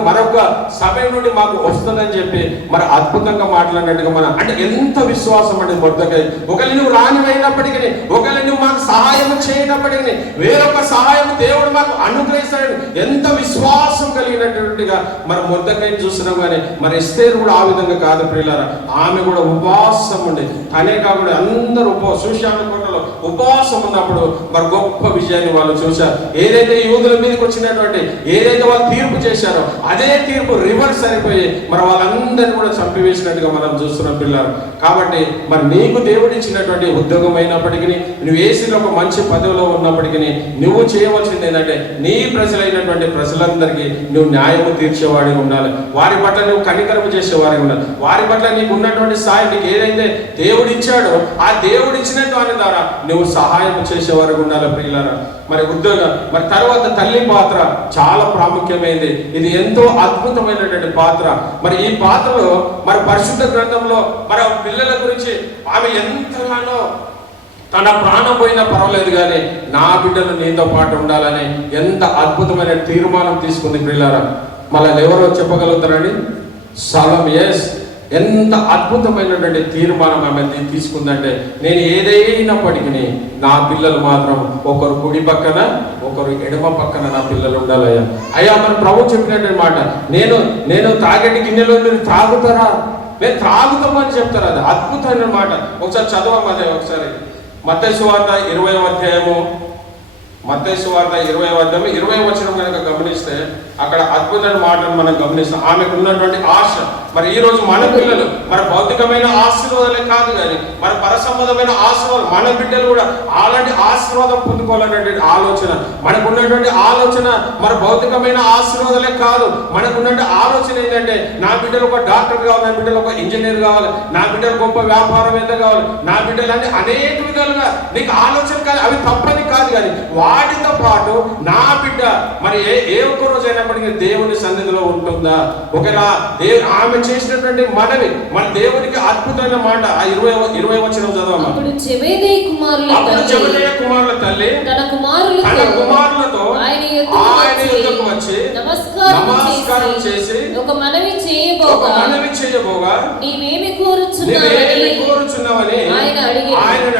మరొక సమయం నుండి మాకు వస్తుందని చెప్పి మరి అద్భుతంగా మాట్లాడినట్టుగా మన అంటే ఎంత విశ్వాసం అంటే మొర్దెకై. ఒకవేళ నువ్వు రానివైనప్పటికీ, ఒకవేళ నువ్వు మాకు సహాయం చేయనప్పటికీ వేరొక సహాయం దేవుడు మాకు అనుగ్రహిస్తాడని ఎంత విశ్వాసం కలిగినటువంటిగా మన మొర్దెకైని చూస్తున్నాం. కానీ మరి ఎస్తేరు కూడా ఆ విధంగా కాదు ప్రియులారా. ఆమె కూడా ఉపవాసం ఉండి, తనే కాకుండా అందరూ సూషాను కోటలో ఉపవాసం ఉన్నప్పుడు మరి గొప్ప విజయాన్ని వాళ్ళు చూశారు. ఏదైతే యూదుల మీదకి వచ్చినటువంటి ఏదైతే వాళ్ళు తీర్పు చేశారో అదే తీర్పు రివర్స్ అయిపోయి మరి వాళ్ళందరినీ కూడా చంపివేసినట్టుగా మనం చూస్తున్నాం పిల్లలు. కాబట్టి మరి నీకు దేవుడు ఇచ్చినటువంటి ఉద్యోగం అయినప్పటికీ, నువ్వు వేసిన ఒక మంచి పదవిలో ఉన్నప్పటికీ నువ్వు చేయవలసింది ఏంటంటే నీ ప్రజలైనటువంటి ప్రజలందరికీ నువ్వు న్యాయము తీర్చేవాడిగా ఉండాలి. వారి పట్ల నువ్వు కనికరము చేసేవాడిగా ఉండాలి. వారి పట్ల నీకు ఉన్నటువంటి సాయం, నీకు ఏదైతే దేవుడు ఇచ్చాడో ఆ దేవుడు ఇచ్చిన దాని ద్వారా నువ్వు సహాయం చేసేవాడిగా ఉండాలి ప్రియులారా. మరి ఉద్యోగం మరి తర్వాత తల్లి పాత్ర చాలా ప్రాముఖ్యమైనది. ఇది ఎంతో అద్భుతమైనటువంటి పాత్ర. మరి ఈ పాత్రలో మరి పరిశుద్ధ గ్రంథంలో మరి పిల్లల గురించి ఆమె ఎంతగానో తన ప్రాణం పోయినా పర్వాలేదు కానీ నా బిడ్డలు నీతో పాటు ఉండాలని ఎంత అద్భుతమైన తీర్మానం తీసుకుంది ప్రియులారా. మళ్ళీ ఎవరో చెప్పగలుగుతారండి? సలం. ఎస్, ఎంత అద్భుతమైనటువంటి తీర్మానం ఆమె తీసుకుందంటే నేను ఏదైనప్పటికీ నా పిల్లలు మాత్రం ఒకరు కుడి పక్కన ఒకరు ఎడమ పక్కన నా పిల్లలు ఉండాలయ్యా. అయ్యా మన ప్రభు చెప్పినటువంటి మాట, నేను తాగటి గిన్నెలో మీరు త్రాగుతారా? మేము త్రాగుతామని చెప్తారు. అది అద్భుతమైన మాట. ఒకసారి చదవమదే ఒకసారి మత్తయి సువార్త 20వ అధ్యాయము 20వ వచనం కనుక గమనిస్తే అక్కడ అద్భుతమైన మాటను మనం గమనిస్తాం. ఆమెకు ఉన్నటువంటి ఆశ మరి ఈ రోజు మన పిల్లలు మన భౌతికమైన ఆశీర్వాదాలే కాదు కానీ మన పరసంబంధమైన ఆశీర్వాదం, మన బిడ్డలు కూడా అలాంటి ఆశీర్వాదం పొందుకోవాలనేటువంటి ఆలోచన మనకు ఉన్నటువంటి ఆలోచన. మన భౌతికమైన ఆశీర్వాదాలే కాదు, మనకు ఉన్నటువంటి ఆలోచన ఏంటంటే నా బిడ్డలు ఒక డాక్టర్ కావాలి, నా బిడ్డలు ఒక ఇంజనీర్ కావాలి, నా బిడ్డలు గొప్ప వ్యాపారవేత్త కావాలి, నా బిడ్డలు అని అనేక విధాలుగా నీకు ఆలోచన కాదు. అవి తప్పని కాదు, కానీ వాటితో పాటు నా బిడ్డ మరి ఏ ఒక్క రోజు అయినప్పటికీ దేవుని సన్నిధిలో ఉంటుందా? ఒకవేళ ఆమె చేసినటువంటి మనవి మన దేవునికి అద్భుతమైన మాట. ఆ 20 వచనం చదవమా. అప్పుడు జెబెదయి కుమారుల తల్లి తన కుమారులతో ఆయన యొద్దకు వచ్చి నమస్కారం చేసి ఒక మనవి చేయబోగా నీవేమి కోరుచున్నావని ఆయన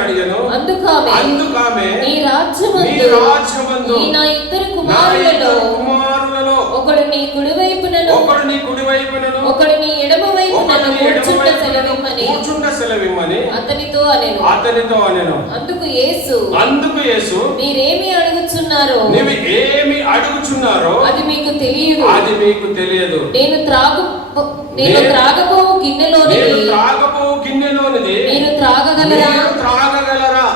అడిగాను. అందుకామె నీ రాజ్యమందు నా ఇద్దరు కుమారులలో ఒకడు నీ కుడివైపునను ఒకడు నీ ఎడమ వైపునను కూర్చుండ సెలవిమ్మని అతనితో అనెను. అందుకు యేసు మీరేమి అడుగుచున్నారో అది మీకు తెలియదు. నేను త్రాగబోవు గిన్నెలోనిది మీరు త్రాగగలరా?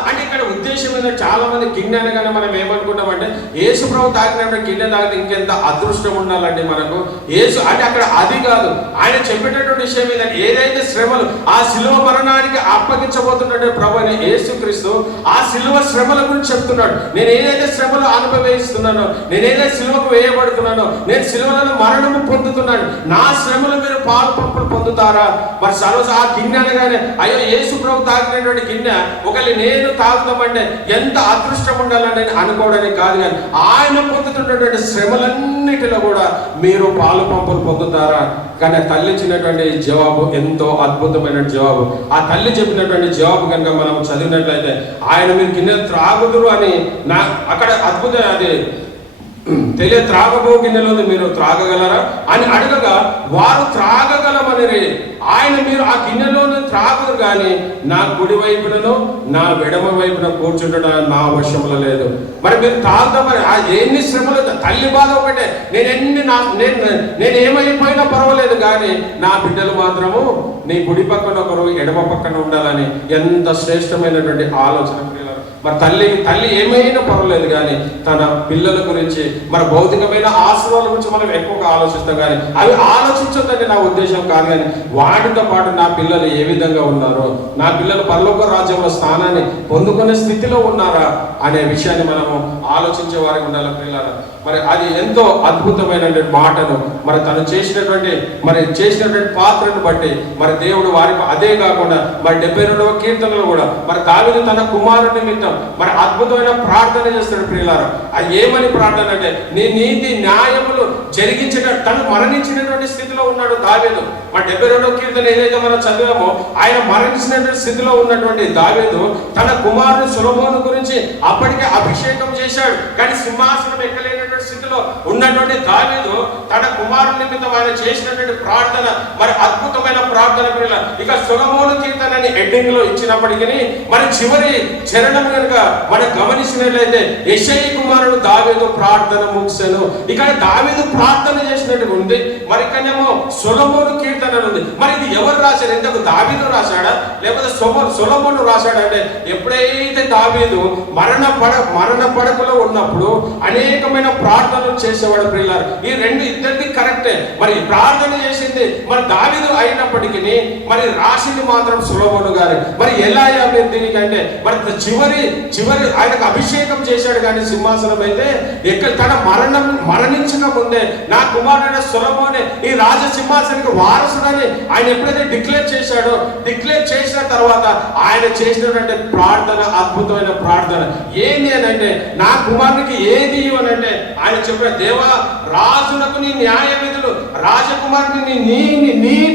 అంటే ఇక్కడ ఉద్దేశం ఏంటంటే చాలా మంది గిన్నె అనగానే మనం ఏమనుకుంటామంటే యేసు ప్రభు తాగినప్పుడు గిన్నె తాగితే ఇంకెంత అదృష్టం ఉండాలండి మనకు. యేసు అంటే అక్కడ అది కాదు, ఆయన చెప్పేటటువంటి విషయం ఏంటంటే ఏదైతే శ్రమలు ఆ శిలువ మరణానికి అప్పగించబోతున్నట్టు ప్రభు అయిన యేసుక్రీస్తు ఆ శిలువ శ్రమల గురించి చెప్తున్నాడు. నేను ఏదైతే శ్రమలు అనుభవిస్తున్నానో, నేను ఏదైతే శిలువకు వేయబడుతున్నానో, నేను శిలువలను మరణము పొందుతున్నాను, నా శ్రమలు మీరు పాలు పంపులు పొందుతారా? మరి సర్వస ఆ గిన్నె అనగానే అయ్యో యేసు ప్రభు తాగినటువంటి గిన్నె ఒకవేళ నేను తాగుతామంటే ఎంత అదృష్టం ఉండాలని అనుకోవడానికి కాదు, కానీ ఆయన పొందుతున్నటువంటి శ్రమలన్నిటిలో కూడా మీరు పాలు పంపులు పొందుతారా? కానీ తల్లి ఇచ్చినటువంటి జవాబు ఎంతో అద్భుతమైన జవాబు. ఆ తల్లి చెప్పినటువంటి జవాబు కనుక మనం చదివినట్లయితే ఆయన మీరు గిన్నె త్రాగుదురు అని అక్కడ అద్భుతం అది త్రాగబో గిన్నెలో మీరు త్రాగగలరా అని అడగగా వారు త్రాగగలమని ఆయన మీరు ఆ గిన్నెలోనే త్రాగురు కానీ నా కుడి వైపునను నా ఎడమ వైపున కూర్చుంటడం నా వశంలో లేదు. మరి మీరు తాగుతామని ఎన్ని శ్రమలు, తల్లి బాధ ఒకటే, నేను ఏమైపోయినా పర్వాలేదు కానీ నా బిడ్డలు మాత్రము నీ కుడి పక్కన ఒకరు ఎడమ పక్కన ఉండాలని ఎంత శ్రేష్టమైనటువంటి ఆలోచన. మరి తల్లి ఏమైనా పర్వాలేదు కానీ తన పిల్లల గురించి మన భౌతికమైన ఆశీర్వాదాల గురించి మనం ఎక్కువగా ఆలోచిస్తాం, కానీ అవి ఆలోచించొద్దని నా ఉద్దేశం కాదు. కానీ వాటితో పాటు నా పిల్లలు ఏ విధంగా ఉన్నారో, నా పిల్లలు పరలోక రాజ్యంలో స్థానాన్ని పొందుకునే స్థితిలో ఉన్నారా అనే విషయాన్ని మనము ఆలోచించే వారికి ఉండాలి పిల్లలు. మరి అది ఎంతో అద్భుతమైన మాటను మరి తను చేసినటువంటి పాత్రను బట్టి మరి దేవుడు వారికి అదే కాకుండా మరి 72వ కీర్తనలో కూడా మరి దావీదు తన కుమారుని నిమిత్తం మరి అద్భుతమైన ప్రార్థన చేస్తాడు ప్రియులారా. అది ఏమని ప్రార్థన అంటే నీ నీతి న్యాయములు జరిగించిన తను మరణించినటువంటి స్థితిలో ఉన్నాడు దావీదు. మరి 72వ కీర్తన ఏదైతే మనం చదివామో ఆయన మరణించినటువంటి స్థితిలో ఉన్నటువంటి దావీదు తన కుమారుడు సొలొమోను గురించి అప్పటికే అభిషేకం చేశాడు, కానీ సింహాసనం ఎక్కలేనటువంటి స్థితిలో ఉన్నటువంటి దావీదు తన కుమారుని నిమిత్తం ఆయన చేసినటువంటి ప్రార్థన మరి అద్భుతమైన ప్రార్థన ప్రియులారా. ఇక సొలొమోను కీర్తనని హెడ్డింగ్ లో ఇచ్చినప్పటికీ మరి చివరి చరణం కనుక మనం గమనించినట్లయితే యెషయి కుమారుడు దావీదు ప్రార్థన ముగిసెను. ఇక్కడ దావీదు ప్రార్థన చేసినట్టుగా ఉంది, మరి ఇక్కడేమో సొలొమోను కీర్తన ఉంది. మరి ఇది ఎవరు రాశారు? ఇంతకు దావీదు రాశాడా లేకపోతే సొలొమోను రాశాడా అంటే ఎప్పుడైతే దావీదు మరణ పడకలో ఉన్నప్పుడు అనేకమైన ప్రార్థనలు చేసేవాడు ప్రియులారా. ఈ ఇద్దరిది కరెక్టే. మరి ప్రార్థన చేసింది మరి దావీదు అయినప్పటికీ మరి రాసింది మాత్రం సొలొమోను గారు. మరి ఎలా దీనికంటే మరి చివరి ఆయనకు అభిషేకం చేశాడు, కానీ సింహాసనం అయితే ఎక్కడ తన మరణించక ముందే నా కుమారుడైన సొలొమోనే ఈ రాజ సింహాసనానికి వారసుడని ఆయన ఎప్పుడైతే డిక్లేర్ చేసిన తర్వాత ఆయన చేసినటువంటి ప్రార్థన అద్భుతమైన ప్రార్థన ఏంటి అని అంటే నా కుమారునికి ఏది ఇవ్వనంటే ఆయన చెప్పిన దేవా రాజులకు నీ న్యాయ విధులు, రాజకుమారుని నీ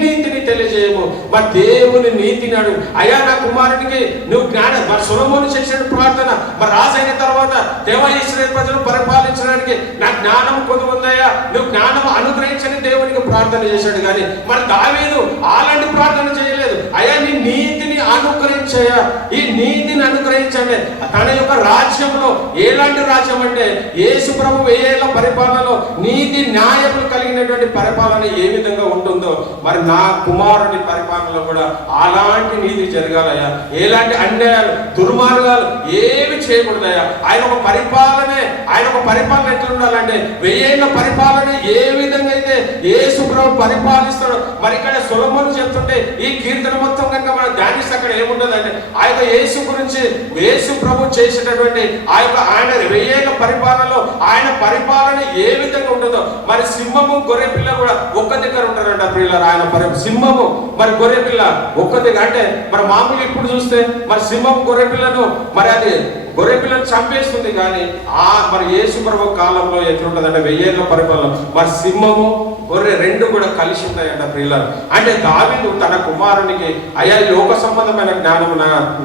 నీతిని తెలియజేయము. మరి దేవుని నీతిని అడుగు. అయ్యా నా కుమారునికి నువ్వు జ్ఞానం, మరి సొలొమోను చేసిన ప్రార్థన మరి రాజు అయిన తర్వాత దేవా ఇశ్రాయేలు ప్రజలు పరిపాలించడానికి నా జ్ఞానం కొదువుందయ్యా, నువ్వు జ్ఞానం అనుగ్రహించని దేవునికి ప్రార్థన చేశాడు. కానీ మరి దావీదు అలాంటి ప్రార్థన చేయలేదు. అయ్యా నీ నీతిని అనుగ్రహించయ్యా, ఈ నీతిని అనుగ్రహించండి. తన యొక్క రాజ్యంలో ఎలాంటి రాజ్యం అంటే యేసు ప్రభు 1000 ఏళ్ల పరిపాలనలో నీతి న్యాయములు కలిగిన కలిగినటువంటి పరిపాలన ఏ విధంగా ఉంటుందో మరి నా కుమారుని పరిపాలనలో కూడా అలాంటి నీతి జరగాలయ్యా. ఎలాంటి అన్యాయాలు దుర్మార్గాలు ఏమి చేయకూడదయ్యా. ఆయన ఒక పరిపాలన ఎట్లా ఉండాలంటే 1000 ఏళ్ల పరిపాలన ఏ విధంగా అయితే యేసు ప్రభు పరిపాలిస్తాడు. మరి ఇక్కడ సొలొమోను చెప్తుంటే ఈ కీర్తన మొత్తం కనుక మనం ధ్యానిస్తే అక్కడ ఏముంటుందంటే ఆ యొక్క యేసు గురించి యేసు ప్రభు చేసేటటువంటి ఆయన 1000 ఏళ్ల పరిపాలనలో ఆయన పరిపాలన ఏ విధంగా ఉంటుందో. మరి సింహము గొర్రె పిల్ల కూడా ఒక్క దగ్గర ఉంటారంట ప్రియులారా. ఆయన సింహము మరి గొర్రె పిల్ల ఒక్క దగ్గర అంటే మరి మామూలుగా ఇప్పుడు చూస్తే మరి సింహం గొర్రె పిల్లను మరి అది గొర్రె పిల్లను చంపేస్తుంది. కానీ మరి యేసు ప్రభు కాలంలో ఎట్లుంటదంటే 1000 ఏళ్ల పరిపాలన మరి సింహము గొర్రె రెండు కూడా కలిసి ఉంటాయంట ప్రియులారా. అంటే దావీదు తన కుమారునికి అయ్యా లోక సంబంధమైన జ్ఞానం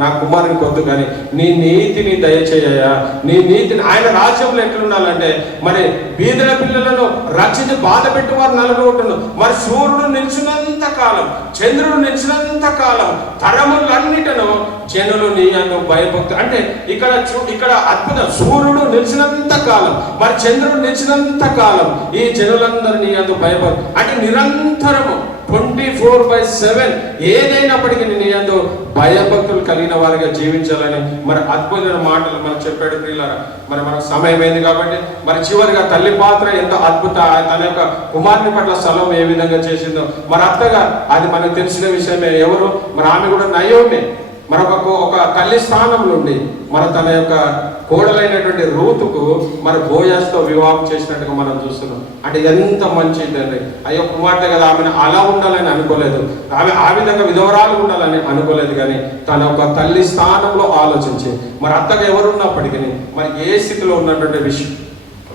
నా కుమారునికి వద్దు, కానీ నీ నీతిని దయచేయ్యా, నీ నీతిని. ఆయన రాజ్యంలో ఎట్లుండాలంటే మరి బీదల పిల్లలను రక్షించి బాధ పెట్టువారు నలుగురు. మరి సూర్యుడు నిలిచినంత కాలం, చంద్రుడు నిలిచినంత కాలం, తరములన్నిటను జనులు నీ అను భయభక్తి. అంటే ఇక్కడ అద్భుతం. సూర్యుడు నిలిచినంత కాలం, మరి చంద్రుడు నిలిచినంత కాలం ఈ జనులందరూ నీ అందు భయభక్తి. అంటే నిరంతరము 24/7 ఏదైనప్పటికీ నీ యందు భయభక్తులు కలిగిన వారిగా జీవించాలని మరి అద్భుతమైన మాటలు మనకు చెప్పాడు ప్రియులారా. మరి మనకు సమయం అయింది కాబట్టి మరి చివరిగా తల్లి పాత్ర ఎంత అద్భుత, తన యొక్క కుమారుని పట్ల స్థలం ఏ విధంగా చేసిందో మరి అత్తగా అది మనకు తెలిసిన విషయమే. ఎవరు మరి ఆమె కూడా నయోమి ఒక తల్లి స్థానంలో ఉండి మన తన యొక్క కోడలైనటువంటి రూతుకు మరి బోయాస్తో వివాహం చేసినట్టుగా మనం చూస్తున్నాం. అంటే ఎంత మంచిదండి. అయ్యో కుమార్తె కదా, ఆమెను అలా ఉండాలని అనుకోలేదు, ఆమె ఆ విధంగా విధవరాలు ఉండాలని అనుకోలేదు. కానీ తన ఒక తల్లి స్థానంలో ఆలోచించి మరి అత్తగా ఎవరున్నప్పటికీ మరి ఏ స్థితిలో ఉన్నటువంటి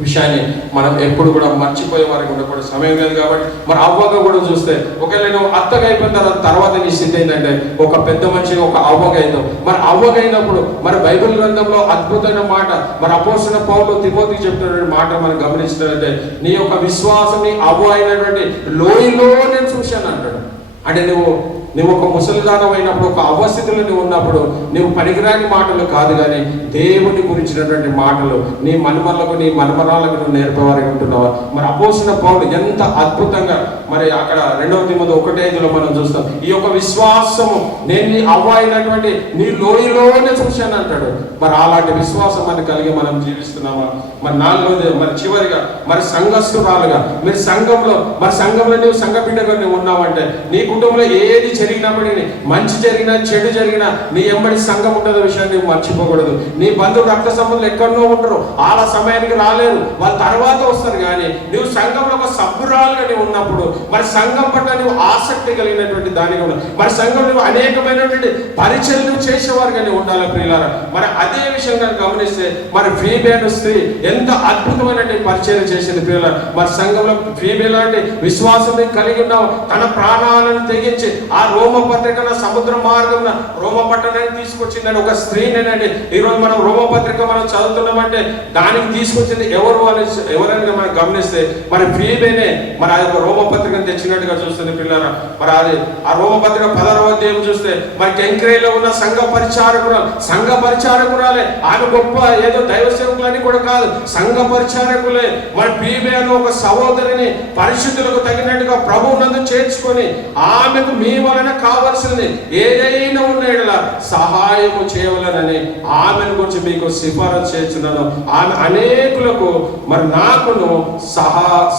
విషయాన్ని మనం ఎప్పుడు కూడా మర్చిపోయే వారికి ఉండకూడదు. సమయం లేదు కాబట్టి మరి అవ్వగా కూడా చూస్తే ఒకవేళ నువ్వు అత్తగా అయిపోయిన తర్వాత నీ స్థితి ఏంటంటే ఒక పెద్ద మనిషిగా ఒక అవ్వగా అయిందో. మరి అవ్వగా అయినప్పుడు మరి బైబిల్ గ్రంథంలో అద్భుతమైన మాట మరి అపోస్తలుడైన పౌలు తిమోతికి చెప్తున్నటువంటి మాట మనం గమనించినట్లయితే నీ యొక్క విశ్వాసం నీ అవ్వ అయినటువంటి లోయలో నేను చూశాను అంటాడు. అంటే నువ్వు ఒక ముసలిదానం అయినప్పుడు, ఒక అవస్థితిలో నువ్వు ఉన్నప్పుడు నువ్వు పనికిరాని మాటలు కాదు, కానీ దేవుని గురించినటువంటి మాటలు నీ మనుమలకు నీ మనుమరాలకు నువ్వు నేర్పేవారికి ఉంటున్నావా. మరి అపోస్తలుడైన పౌలు ఎంత అద్భుతంగా మరి అక్కడ 2 తిమోతి 1:5 మనం చూస్తాం. ఈ యొక్క విశ్వాసము నేను నీ అవ్వ అయినటువంటి నీ లోయలోనే చూశాను అంటాడు. మరి అలాంటి విశ్వాసం అని కలిగి మనం జీవిస్తున్నామా. మరి 4వది మరి చివరిగా మరి సంఘస్థురాలుగా మీరు సంఘంలో నువ్వు సంఘ బిడ్డగా నువ్వు ఉన్నావంటే నీ కుటుంబంలో ఏది జరిగినప్పటికీ మంచి జరిగినా చెడు జరిగినా నీ ఎంబడి సంఘం ఉంటుందో విషయాన్ని నువ్వు మర్చిపోకూడదు. నీ బంధువు రక్త సంబంధులు ఎక్కడో ఉంటారు, వాళ్ళ సమయానికి రాలేరు, వాళ్ళ తర్వాత వస్తారు. కానీ నువ్వు సంఘంలో ఒక సభ్యురాలుగా నువ్వు ఉన్నప్పుడు మరి సంఘం పట్ల నువ్వు ఆసక్తి కలిగినటువంటి దానిగా ఉన్నావు. మరి సంఘం నువ్వు అనేకమైనటువంటి పరిచర్యలు చేసేవారుగా నువ్వు ఉండాలి ప్రియులారా. మరి అదే విషయంగా గమనిస్తే మరి ఫీబే అనే స్త్రీ ఎంత అద్భుతమైనటువంటి పరిచర్య చేసింది ప్రియులారా. మరి సంఘంలో ఫీబే లాంటి విశ్వాసం కలిగి ఉన్నావు. తన ప్రాణాలను తెగించి ఆ రోమ పత్రిక సముద్ర మార్గం రోమ పట్టణాన్ని తీసుకొచ్చిందండి ఒక స్త్రీనేనండి. ఈరోజు మనం రోమ పత్రిక మనం చదువుతున్నామంటే దానికి తీసుకొచ్చింది ఎవరైనా మనం గమనిస్తే మరి ఫీబేనే మరి ఆ యొక్క రోమ పత్రికను తెచ్చినట్టుగా చూస్తుంది పిల్లరా. మరి అది ఆ రోమ పత్రిక 16వ అధ్యాయం చూస్తే మరి కెంక్రేలో ఉన్న సంఘ పరిచారకురాలే. ఆమె గొప్ప ఏదో దైవ సేవకులని కూడా కాదు, సంఘ పరిచారకులే. మరి ఫీబే అనే ఒక సహోదరిని పరిశుద్ధులకు తగినట్టుగా ప్రభువునందు చేర్చుకొని ఆమెకు మీ వలన కావలసింది ఏదైనా ఉన్నలా సహాయము చేయవలనని ఆమెను గురించి మీకు సిఫారసు చేస్తున్నాను. ఆమె అనేకులకు మరి నాకును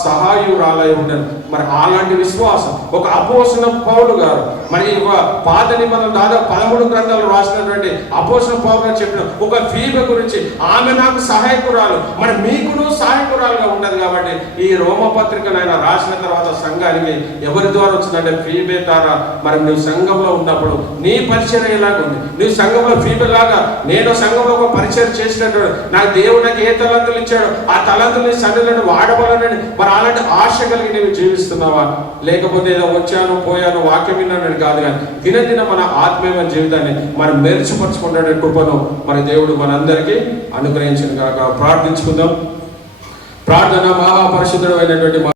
సహాయురాలై ఉండను. మరి అలాంటి విశ్వాసం ఒక అపోస్తలుడైన పౌలు గారు మరి ఒక పాత నిబంధన దాదాపు 13 గ్రంథాలు రాసినటువంటి అపోస్తలుడైన పౌలు గారు చెప్పిన ఒక ఫీబే గురించి ఆమె నాకు సహాయకురాలు, మరి మీకును సహాయకురాలుగా ఉండదు. కాబట్టి ఈ రోమ పత్రికను ఆయన రాసిన తర్వాత సంఘానికి ఎవరి ద్వారా వచ్చిందంటే ఫీబే ద్వారా. మరి నువ్వు సంఘంలో ఉన్నప్పుడు నీ పరిచయం ఎలాగ ఉంది? నువ్వు సంఘంలో ఫీబే లాగా నేను సంఘంలో ఒక పరిచయం చేసినట్టు నాకు దేవుడు నాకు ఏ తలంతులు ఇచ్చాడు ఆ తలంతుల్ని సన్నిధిలో వాడబోలని మరి అలాంటి ఆశ కలిగి నువ్వు జీవిస్తున్నావా? లేకపోతే ఏదో వచ్చాను పోయాను వాక్యం విన్నాను కాదు, కానీ దినదిన మన ఆత్మీయమైన జీవితాన్ని మనం మెరుగుపరుచుకునే కృపను మన దేవుడు మనందరికీ అనుగ్రహించిన కాక ప్రార్థించుకుందాం. ప్రార్థన మహాపరిశుద్ధుడైనటువంటి